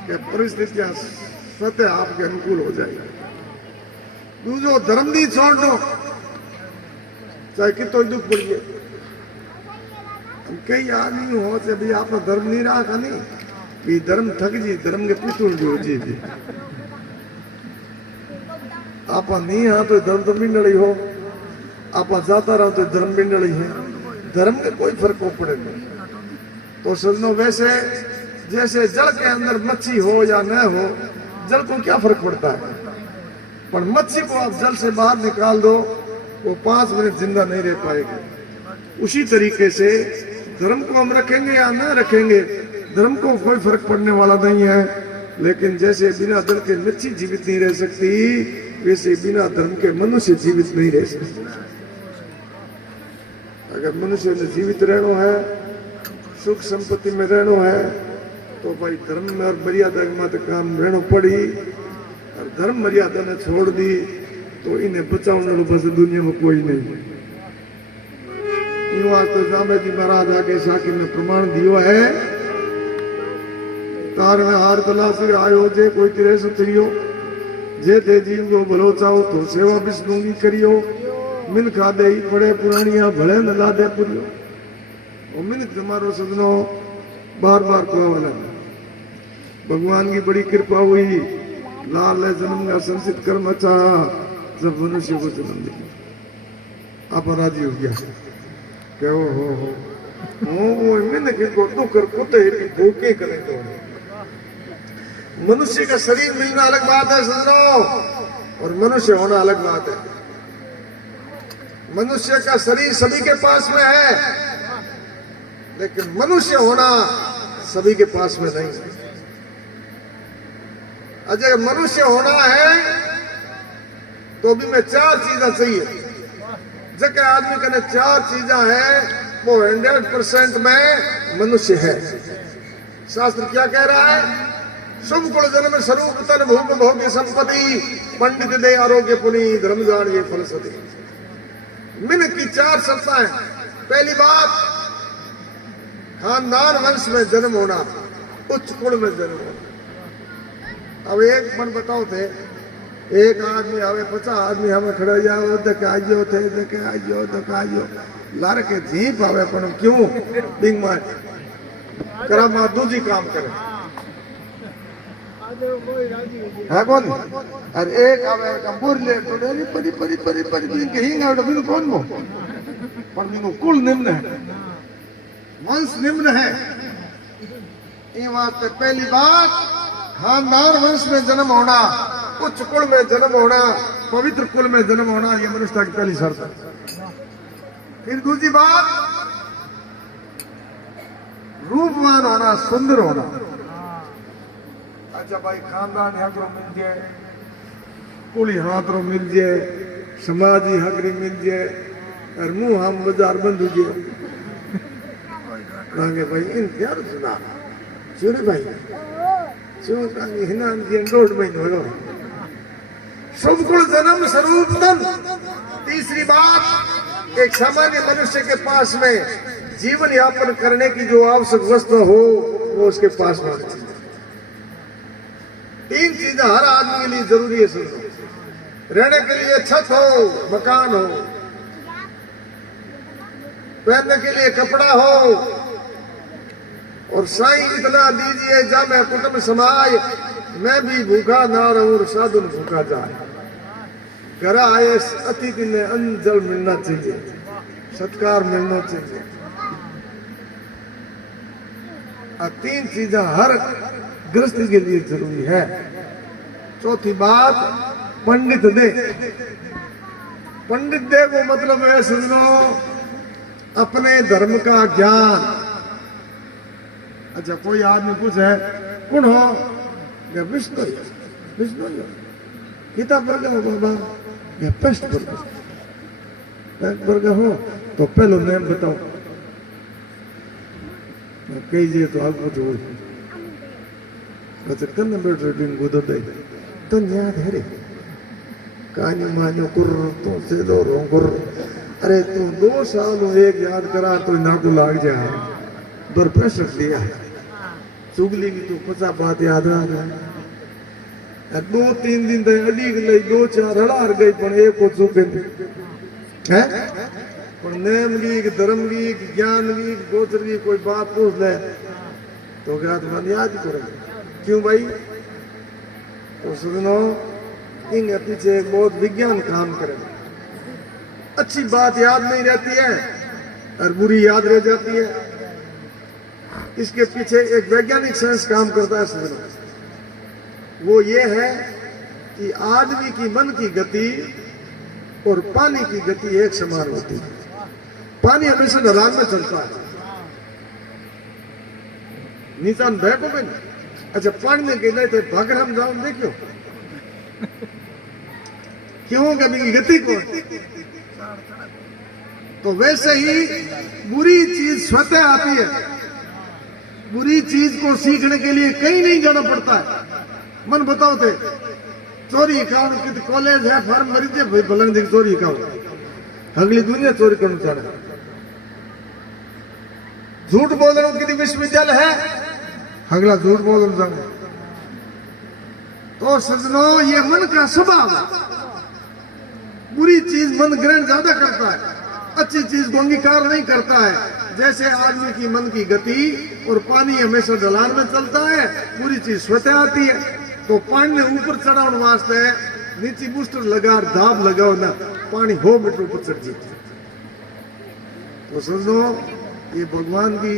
कि परिस्थितियां स्वतः आपके अनुकूल हो जाएगी दूसरो धर्म नहीं छोड़ दो चाहे कितो दुख पड़िए कई आदमी हो चाहे भाई आप धर्म नहीं रहा नहीं भी धर्म थक जी धर्म के पितुल जो जी आप नहीं हाँ तो धर्म तो मिंडली हो आप जाता रहो तो धर्म मिंडली है धर्म के कोई फर्क को पड़े नहीं तो सजनो वैसे जैसे जल के अंदर मच्छी हो या न हो जल को क्या फर्क पड़ता है पर मच्छी को आप जल से बाहर निकाल दो वो 5 मिनट जिंदा नहीं रह पाएगी उसी तरीके से धर्म को हम रखेंगे या न रखेंगे धर्म को कोई फर्क पड़ने वाला नहीं है लेकिन जैसे बिना धर्म के मच्छी जीवित नहीं रह सकती वैसे बिना धर्म के मनुष्य जीवित नहीं रह सकते अगर मनुष्य ने जीवित रहना है सुख संपत्ति में रहना है तो भाई धर्म में और मर्यादा में तो काम रहना पड़ी और धर्म मर्यादा ने छोड़ दी तो इन्हें बचाने बस दुनिया में कोई नहीं तो जामे जी महाराज आगे साकी में प्रमाण दियो है तार में हार तलाशी आयो जे कोई तेरे सुतरियो जे थे जीव जो भलो चाहो तो सेवा विष्णुगी करियो मिन खादे ही पड़े पुरानिया भले न लादे पुरियो और मिन तुम्हारो सजनो बार बार कहवाला भगवान की बड़ी कृपा हुई लाल जन्म का संचित कर्म अच्छा जब मनुष्य को जन्म दिया आप राजी हो गया क्या हो वो मिन के को तो कर कुत्ते की भूखे करे तो मनुष्य का शरीर मिलना अलग बात है सजनो और मनुष्य होना अलग बात है मनुष्य का शरीर सभी के पास में है लेकिन मनुष्य होना सभी के पास में नहीं है अगर मनुष्य होना है तो भी में 4 चीजें चाहिए जगह आदमी के 4 चीजें हैं वो 100% में मनुष्य है शास्त्र क्या कह रहा है शुभ कुल जन्म स्वरूप तन भूम भोग्य संपत्ति पंडित दे आरोग्य पुनी धर्म जान ये फल सदी मिन की 4 शर्तें पहली बात खानदान वंश में जन्म होना उच्च कुल में जन्म होना अब एक मन बताओ थे एक आदमी आवे 50 आदमी हमें खड़े जाओ दकाइयो थे दकाइयो लार के जीप आवे पर क्यों बिंग मार करा मा दूजी काम करे है कौन अरे एक आवे कंपूर ले तो रे परी परी परी परी बिन के हिंग आवे बिन कौन मो पर बिन कुल निम्न है वंश निम्न है ये वास्ते पहली बात खानदान वंश में जन्म होना उच्च कुल में जन्म होना पवित्र कुल में जन्म होना ये मनुष्य की पहली शर्त है फिर दूसरी बात रूपवान होना सुंदर होना अच्छा भाई खानदान हकरो मिल जाए कुली हाथरो मिल जाए समाजी हकरी मिल जाए और मुंह हम बाजार बंद हो जाए कहेंगे भाई इन क्या सुना सुने भाई रोड में शुभ कुल जन्म स्वरूप तन तीसरी बात एक सामान्य मनुष्य के पास में जीवन यापन करने की जो आवश्यक वस्तु हो वो उसके पास में 3 चीजें हर आदमी के लिए जरूरी है सुनो रहने के लिए छत हो, मकान हो, पहनने के लिए कपड़ा हो, और साईं इतना दीजिए जब मैं कुटुंब समाय मैं भी भूखा ना रहूं और साधुन भूखा जाए। घर आए अतिथि ने अन्न जल मिलना चाहिए, सत्कार मिलना चाहिए। तीन चीजें हर गृहस्थी के लिए जरूरी है। चौथी बात, पंडित दे। पंडित दे वो मतलब है सुनो अपने धर्म का ज्ञान। अच्छा कोई आदमी पूछे कौन हो, विष्णु विष्णु किताब वर्ग हो बाबा, या पेस्ट वर्ग हो तो पहलो नेम बताओ, कही तो आगो जो कन्न बैठ दिन गुदो दे तन याद है रे कहानी मानो कुर तो से दो रोंगुर। अरे तू 2 साल एक याद करा तो ना को लाग जाए बर प्रेशर दिया है चुगली की तो 50 बात याद आ गया। 2-3 दिन तक अड़ी गई 2-4 हड़ार गई पर एक को चुके है पर नेम लीग धर्म लीग ज्ञान लीग गोचर की कोई बात पूछ ले तो क्या तुम्हारी याद करेंगे क्यों भाई। तो सुनो इनके पीछे एक बहुत विज्ञान काम करे। अच्छी बात याद नहीं रहती है और बुरी याद रह जाती है। इसके पीछे एक वैज्ञानिक साइंस काम करता है सुनो। वो ये है कि आदमी की मन की गति और पानी की गति एक समान होती है। पानी हमेशा ढलान में चलता है, नीचान बैठो में। अच्छा पानी में गिर थे भागर हम जाओ देखो क्यों कभी की गति को। तो वैसे ही बुरी चीज स्वतः आती है। बुरी चीज को सीखने के लिए कहीं नहीं जाना पड़ता है। मन बताओ थे चोरी काम कॉलेज है फॉर्म भरी थे भाई भलंग चोरी काम अगली दुनिया चोरी करना चाह रहा। झूठ बोल रहा हूं कितनी विश्वविद्यालय है अगला झूठ बोल रहा हूं। तो सजनों ये मन का स्वभाव है। बुरी चीज मन ग्रहण ज्यादा करता है, अच्छी चीज को अंगीकार नहीं करता है। जैसे आदमी की मन की गति और पानी हमेशा ढलान में चलता है, बुरी चीज स्वतः आती है। तो पानी ने ऊपर चढ़ाने वास्ते नीचे बूस्टर लगा दाब लगाओ ना पानी हो मीटर ऊपर चढ़ जाए। तो समझो ये भगवान की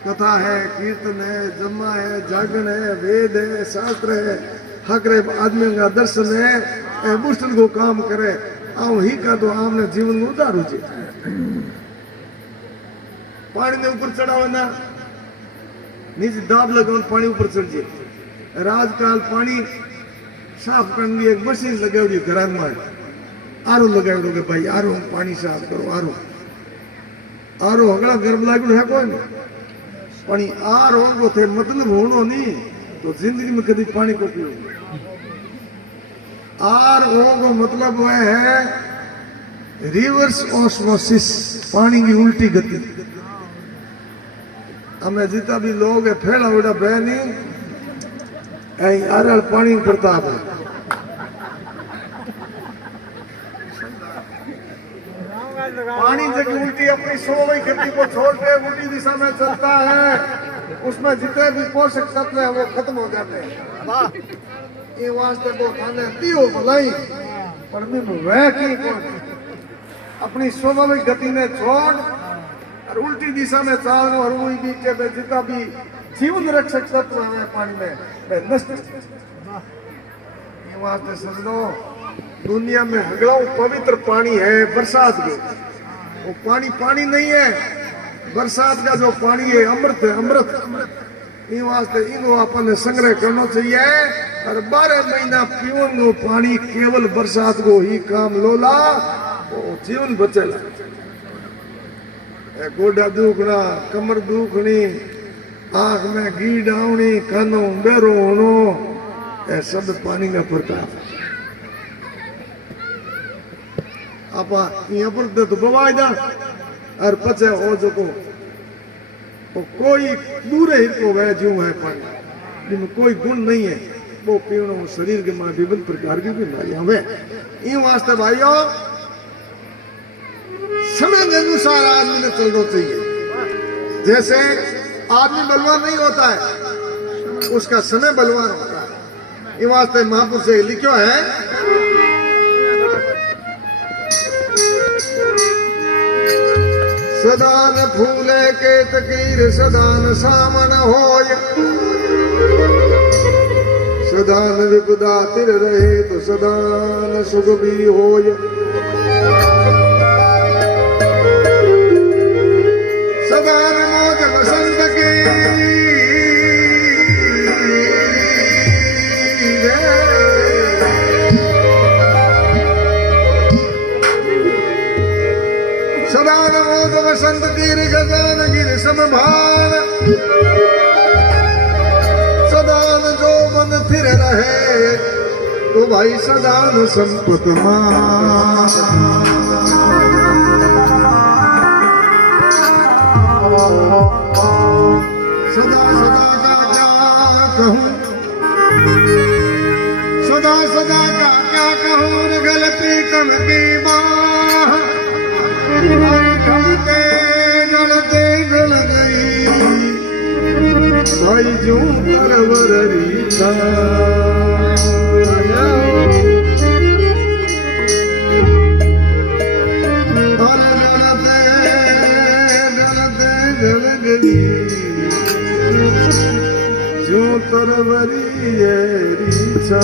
कथा है, कीर्तन है, जमा है, जागरण है, वेद है, शास्त्र है, हक रे आदमी का दर्शन है। बूस्टर को काम करे आओ ही का तो आमने जीवन में उतारू जी। पानी ने ऊपर चढ़ाओ ना नीचे दाब लगाओ पानी ऊपर चढ़ जाए। राजकाल पानी साफ करने की एक मशीन लगाओ घर में आरो लगाओ भाई आरो पानी साफ करो आरो आरो अगला गर्भ लागू है कोई पानी आरो को थे मतलब होनो नहीं तो जिंदगी में कभी पानी को पियो। आर ओ को मतलब वह है रिवर्स ऑस्मोसिस पानी की उल्टी गति। हमें जितना भी लोग है फैला उड़ा बहनी आरल पानी प्रताप है। पानी जब उल्टी अपनी सोई गति को छोड़ के उल्टी दिशा में चलता है उसमें जितने भी पोषक तत्व है वो खत्म हो जाते हैं। ये वास्ते वो थाने दियो भलाई पर वह की अपनी स्वाभाविक गति में छोड़ और उल्टी दिशा में चाल और वही बीच के जितना भी जीवन रक्षक तत्व है पानी में नष्ट। ये वास्ते समझो दुनिया में अगला पवित्र पानी है बरसात के। वो पानी पानी नहीं है, बरसात का जो पानी है अमृत है अमृत। ये वास्ते इनको अपन संग्रह करना चाहिए और 12 महीना पीवन नो पानी केवल बरसात को ही काम लोला तो जीवन बचेला। गोडा दुखना कमर दुखनी आंख में घी डावनी कानों बेरो होनो ये सब पानी का प्रताप। आप यहाँ पर तो बवाई दा और पचे ओ जो को तो कोई दूर ही को वह जो है पानी जिनमें कोई गुण नहीं है वो पीणो शरीर के मां विभिन्न प्रकार की बीमारियां हुए इन वास्ते भाइयों समय के अनुसार आदमी ने चलना चाहिए। जैसे आदमी बलवान नहीं होता है, उसका समय बलवान होता है। इस वास्ते महापुरुष से लिखो है सदान फूले के तकीर सदान सामन होय, सदान विपदा तिर रहे तो सदान सुख भी होय। सदान मौज बसंत की सदान मौज बसंत गिर गगन गिर समभान, सदान जो मन फिर रहे तो भाई सदान संपत मान। सदा सदा का क्या कहूँ, सदा सदा का क्या कहूँ, गल प्रीतम की बाह ढलते ढलते ढल गई भाई जूं परवर रीता। जो तरवरी रीछा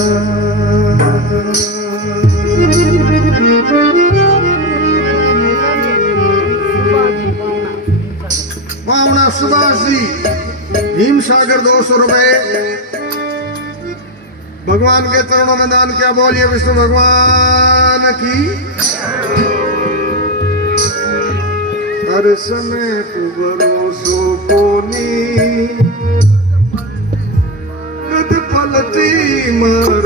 मामना सुभाष जी भीम सागर 200 रुपए भगवान के चरणों में दान किया। बोलिए विष्णु भगवान की। हर समय को भरोसो कोनी गद पलटी मार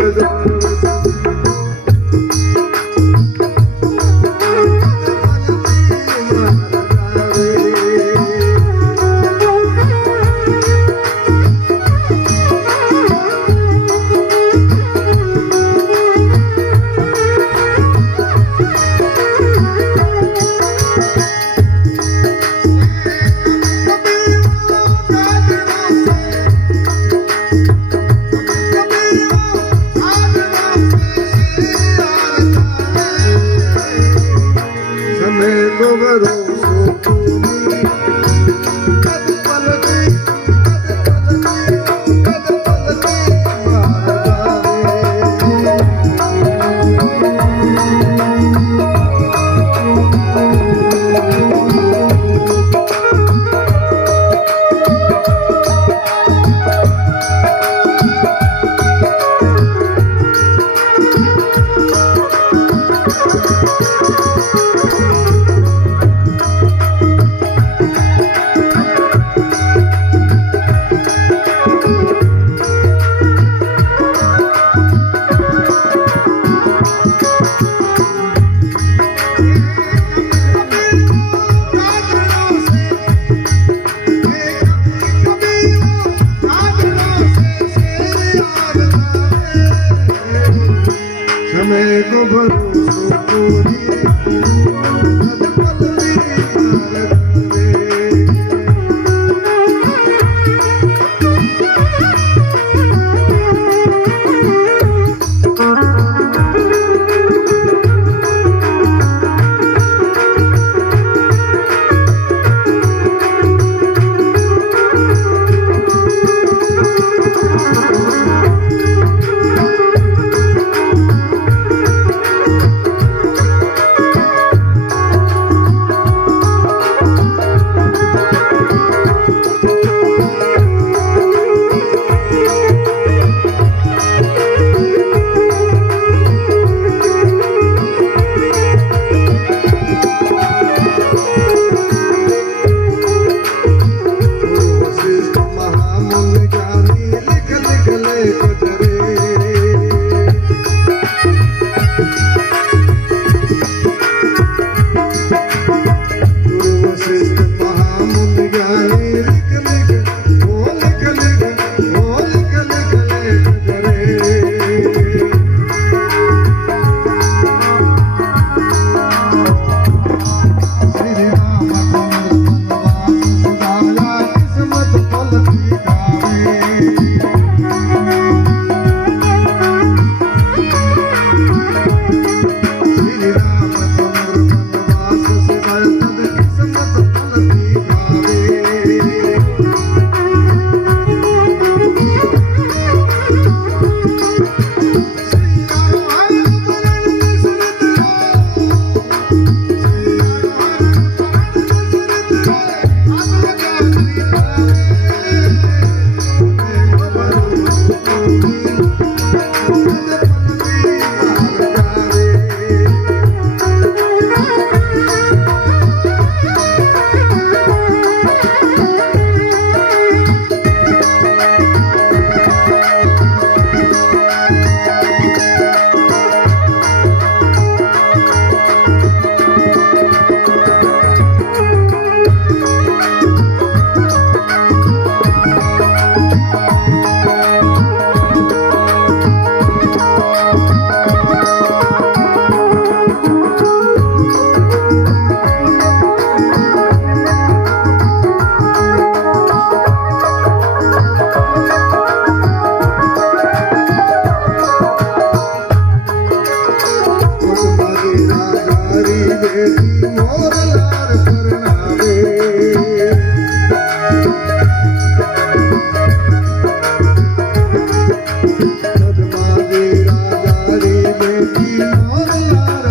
पद्माजी राजारी बेटी मोर लार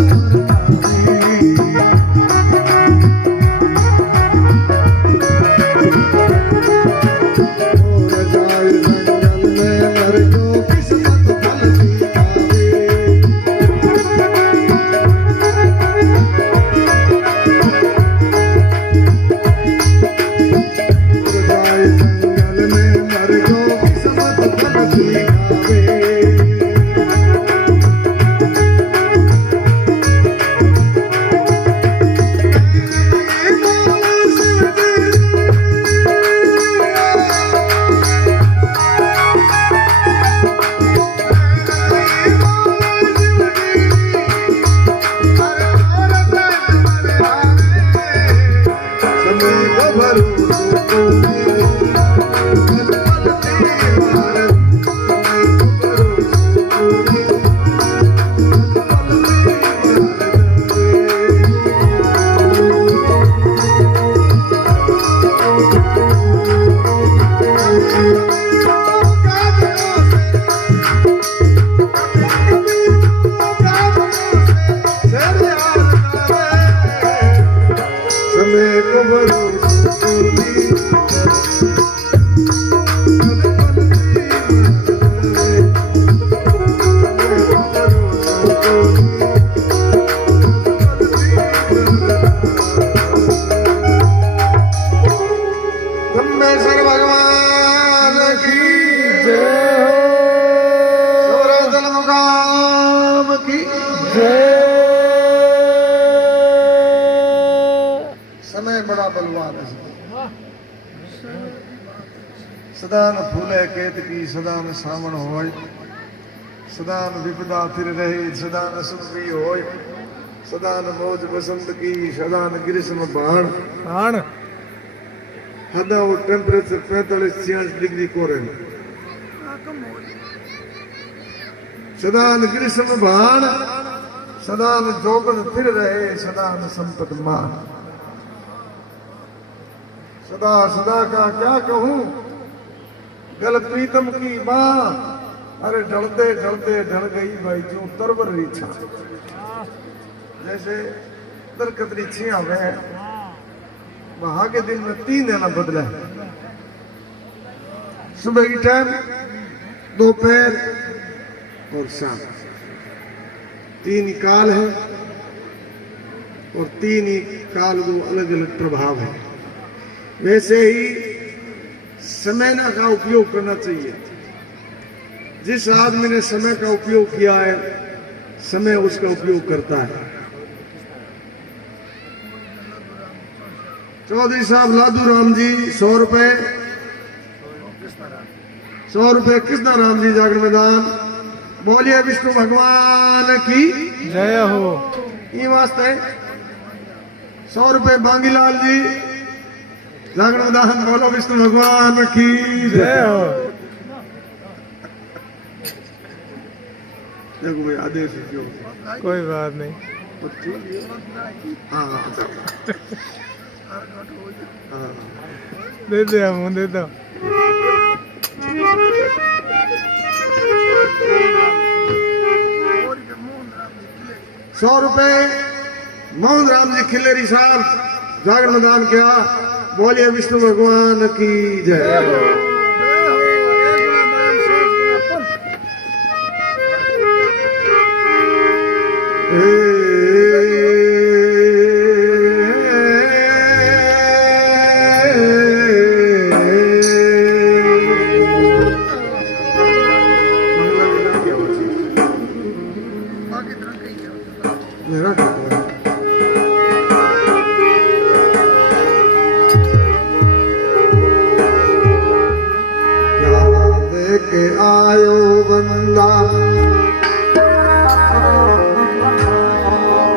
परमानी। और जाए जंगल में मर जो किस्मत पलटी आवे। और जाए जंगल में मर जो किस्मत पलटी आवे। ब्रह्मेश्वर भगवान की जय हो। सौराजल मुकाम की जय। समय बड़ा बलवान है। सदा न फूले केत की, सदा न सावण होय, सदा न विपदा फिर रहे, सदा न सुख भी होय, सदा न मौज बसंत की, सदा न ग्रीष्म बाण। हदा वो टेम्परेचर 45-46 डिग्री को रहे। सदा न ग्रीष्म बाण, सदा न जोगन फिर रहे, सदा न संपत मान। सदा सदा का क्या कहूं, गल प्रीतम की बात। अरे ढलते ढलते ढल गई भाई जो तरवर रीछा। जैसे दरकत रीछियां में वहां के दिन में 3 देना बदला है। सुबह की टाइम, दोपहर और शाम, 3 ही काल है और 3 ही काल को अलग अलग प्रभाव है। वैसे ही समय का उपयोग करना चाहिए। जिस आदमी ने समय का उपयोग किया है, समय उसका उपयोग करता है। चौधरी साहब लादू राम जी 100 रुपए, 100 रुपए कृष्णा राम जी जागर मैदान। बोलिए विष्णु भगवान की जय हो। ये वास्ते 100 रुपए बांगीलाल जी जागर मैदान। बोलो विष्णु भगवान की जय हो। देखो भाई आदेश क्यों, कोई बात नहीं। हाँ हाँ दे दे हम दे दो। ₹100 मोहन राम जी खिलेरी साहब जागर मैदान किया। बोलिए विष्णु भगवान की जय।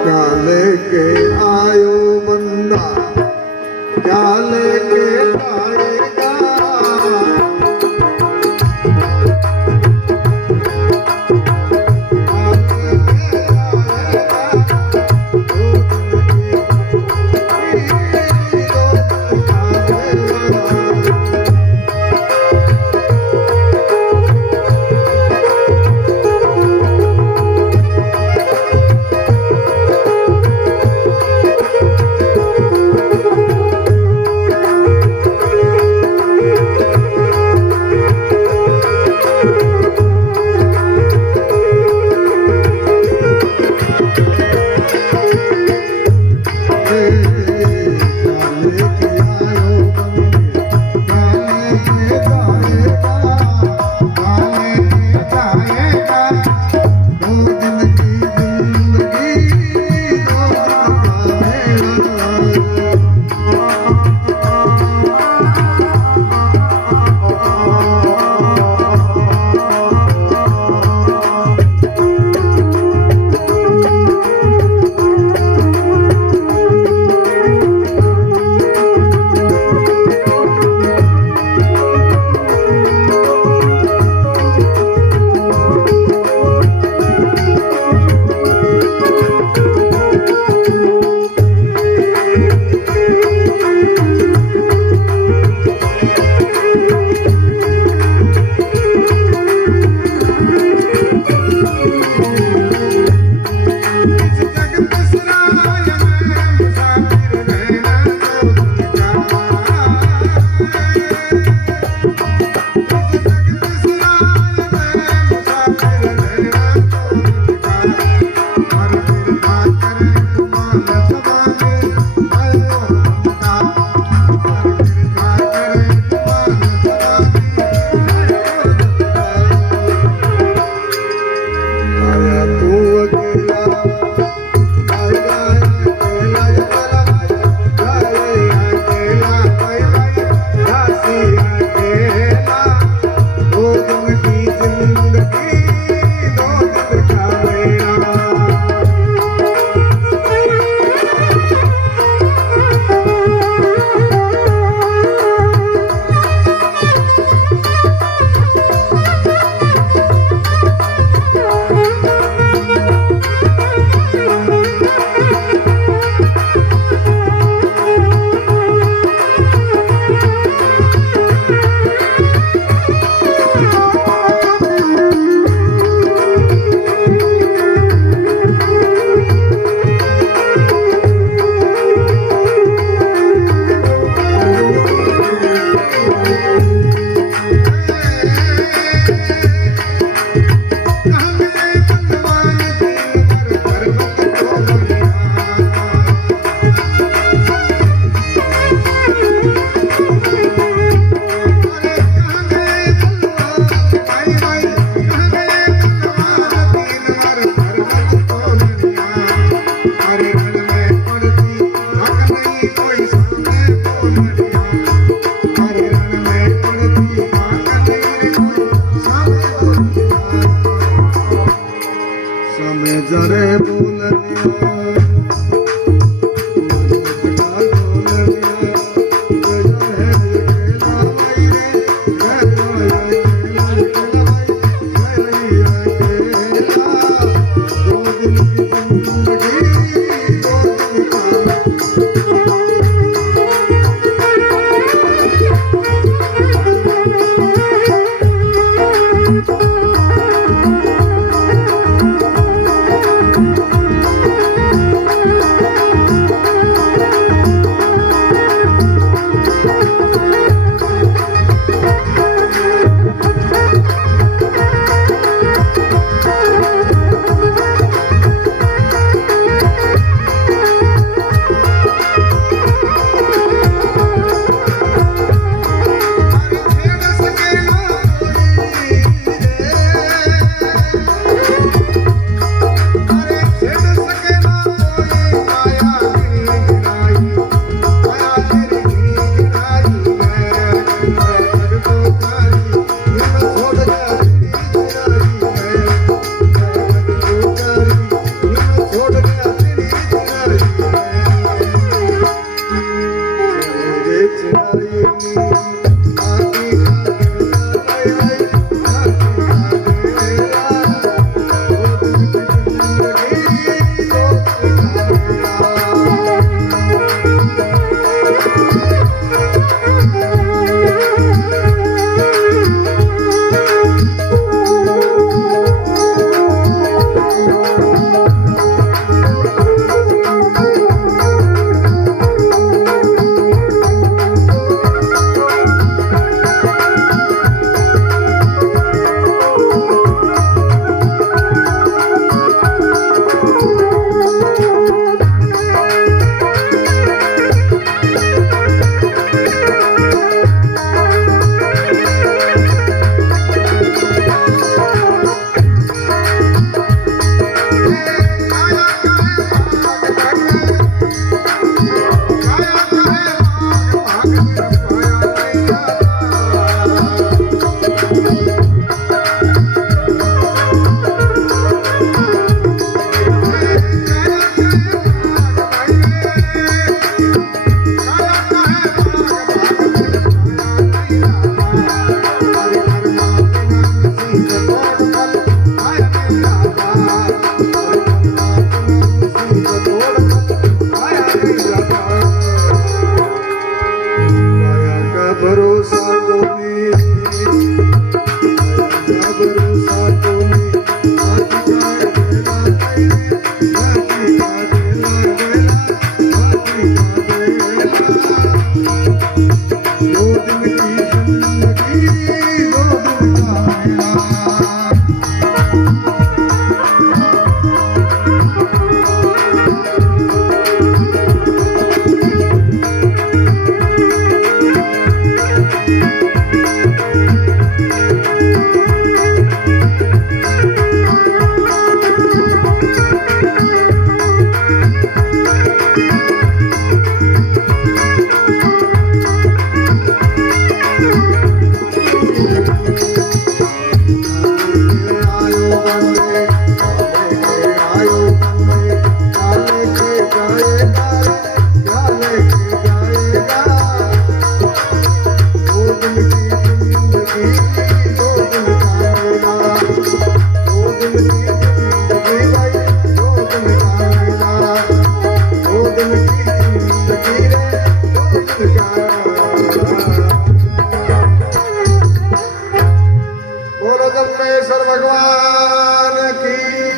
क्या लेके आयो बंदा, क्या लेके आएगा। जरे बोलनिया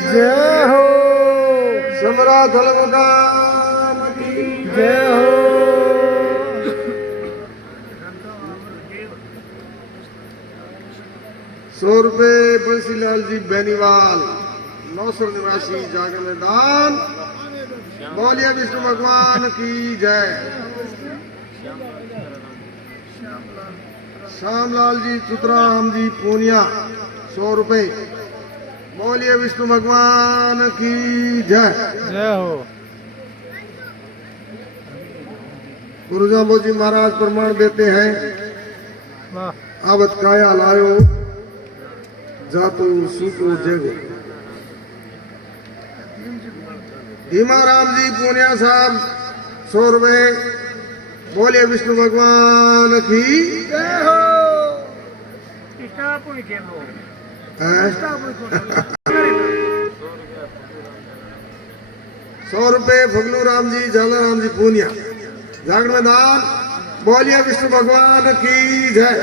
जय हो। 100 रुपए बंसीलाल जी बेनीवाल, नौसर निवासी जागर मैदान। बोलिए विष्णु भगवान की जय। श्यामलाल जी सुतराम जी पूनिया 100 रुपए। बोलिए विष्णु भगवान की जय। जय हो। गुरुजाबो जी महाराज प्रमाण देते हैं, वाह। आवत काया लायो जातो सूतो जग। भीमा राम जी पूनिया साहब 100 रुपए। बोलिए विष्णु भगवान की जय हो। स्टाफ हुई के वो। हैं? स्टाफ हुई को। 100 रुपए फगलू राम जी झाला राम जी पूनिया जागरण में दान। बोलिए विष्णु भगवान की जय।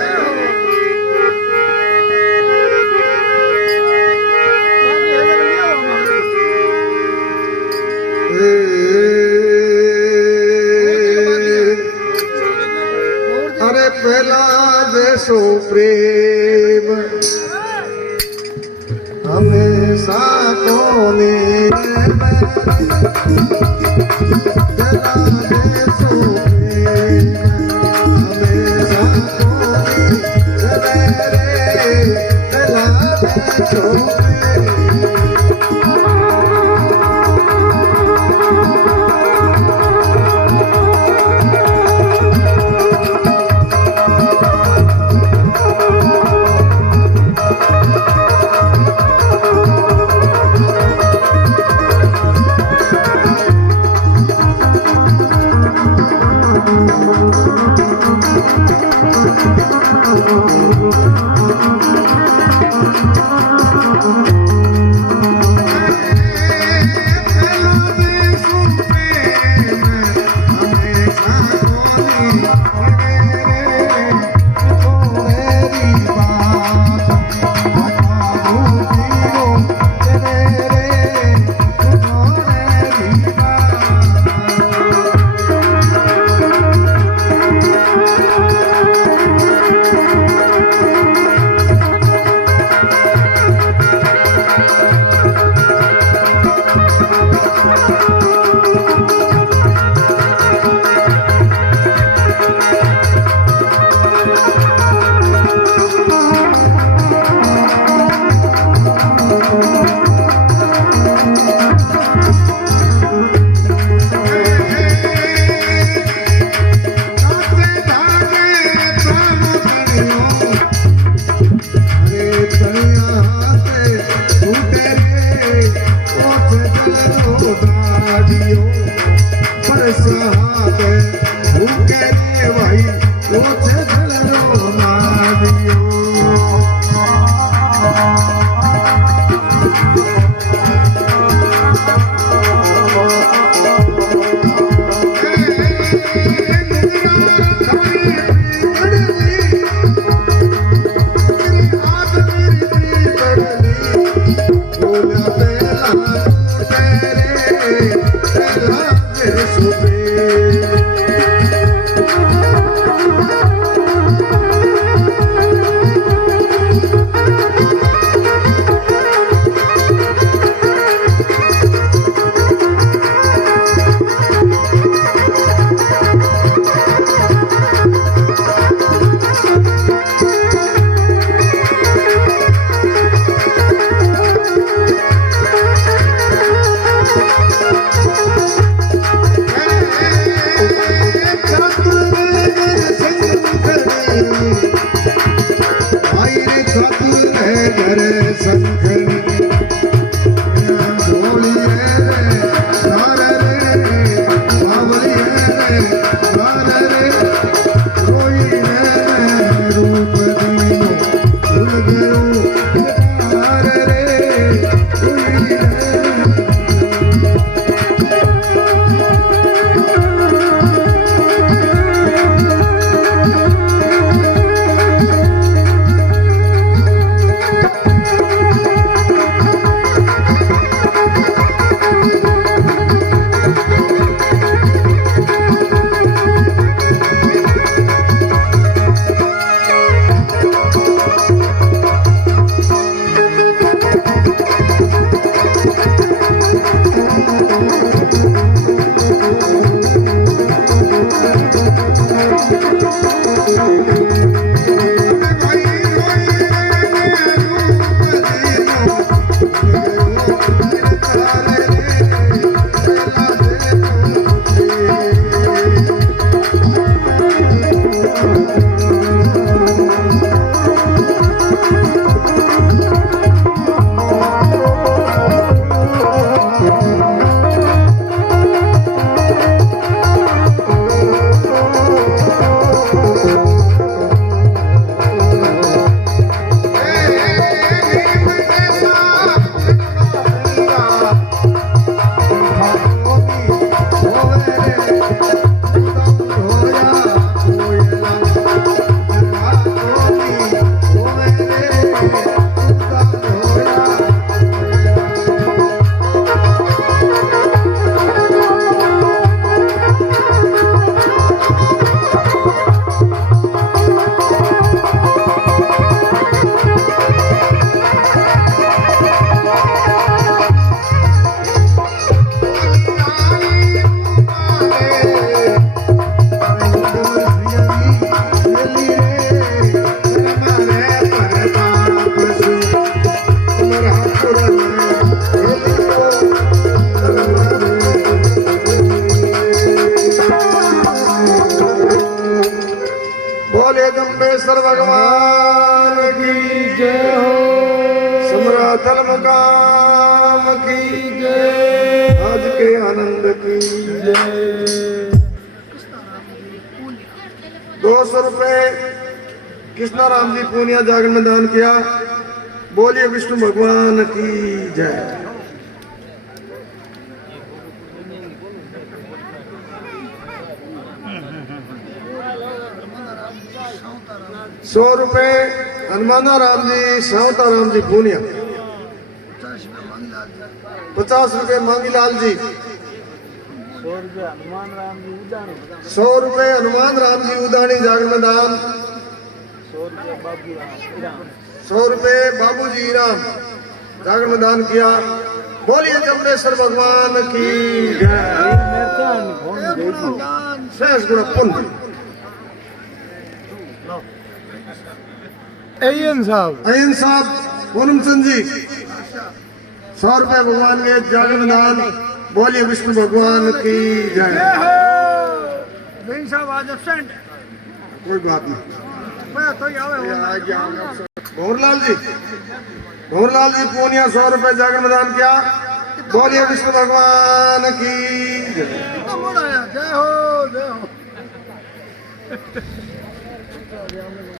अरे पहला जैसो प्रेम हमेशा कोने पहला जैसो प्रेम हमेशा कोने चले रे पहला जैसो प्रेम। जम्बेश्वर भगवान की जय हो समरातल मुकाम की जय आज के आनंद की जय 200 रुपए कृष्णा राम जी पूनिया जागरण में दान किया। बोलिए विष्णु भगवान की जय। सौ रुपए हनुमाना राम जी सावता राम जी पूनिया। 50 रुपए मांगीलाल जी। 100 रुपए हनुमान राम जी उदानी जागरण में दान। 100 रुपए बाबू जी राम जागरण में दान किया। बोलिए जम्बेश्वर भगवान की जय। शेष गुण पुण्य अय्यन साहब अयन साहब पूनम चंद जी 100 रुपए भगवान के जागरण में दान। बोलिए विष्णु भगवान की जय। साहब आज एब्सेंट कोई बात नहीं। तो भंवरलाल जी पूनिया 100 रुपए जागरण में दान किया। बोलिए विष्णु भगवान की जय। जय हो जय हो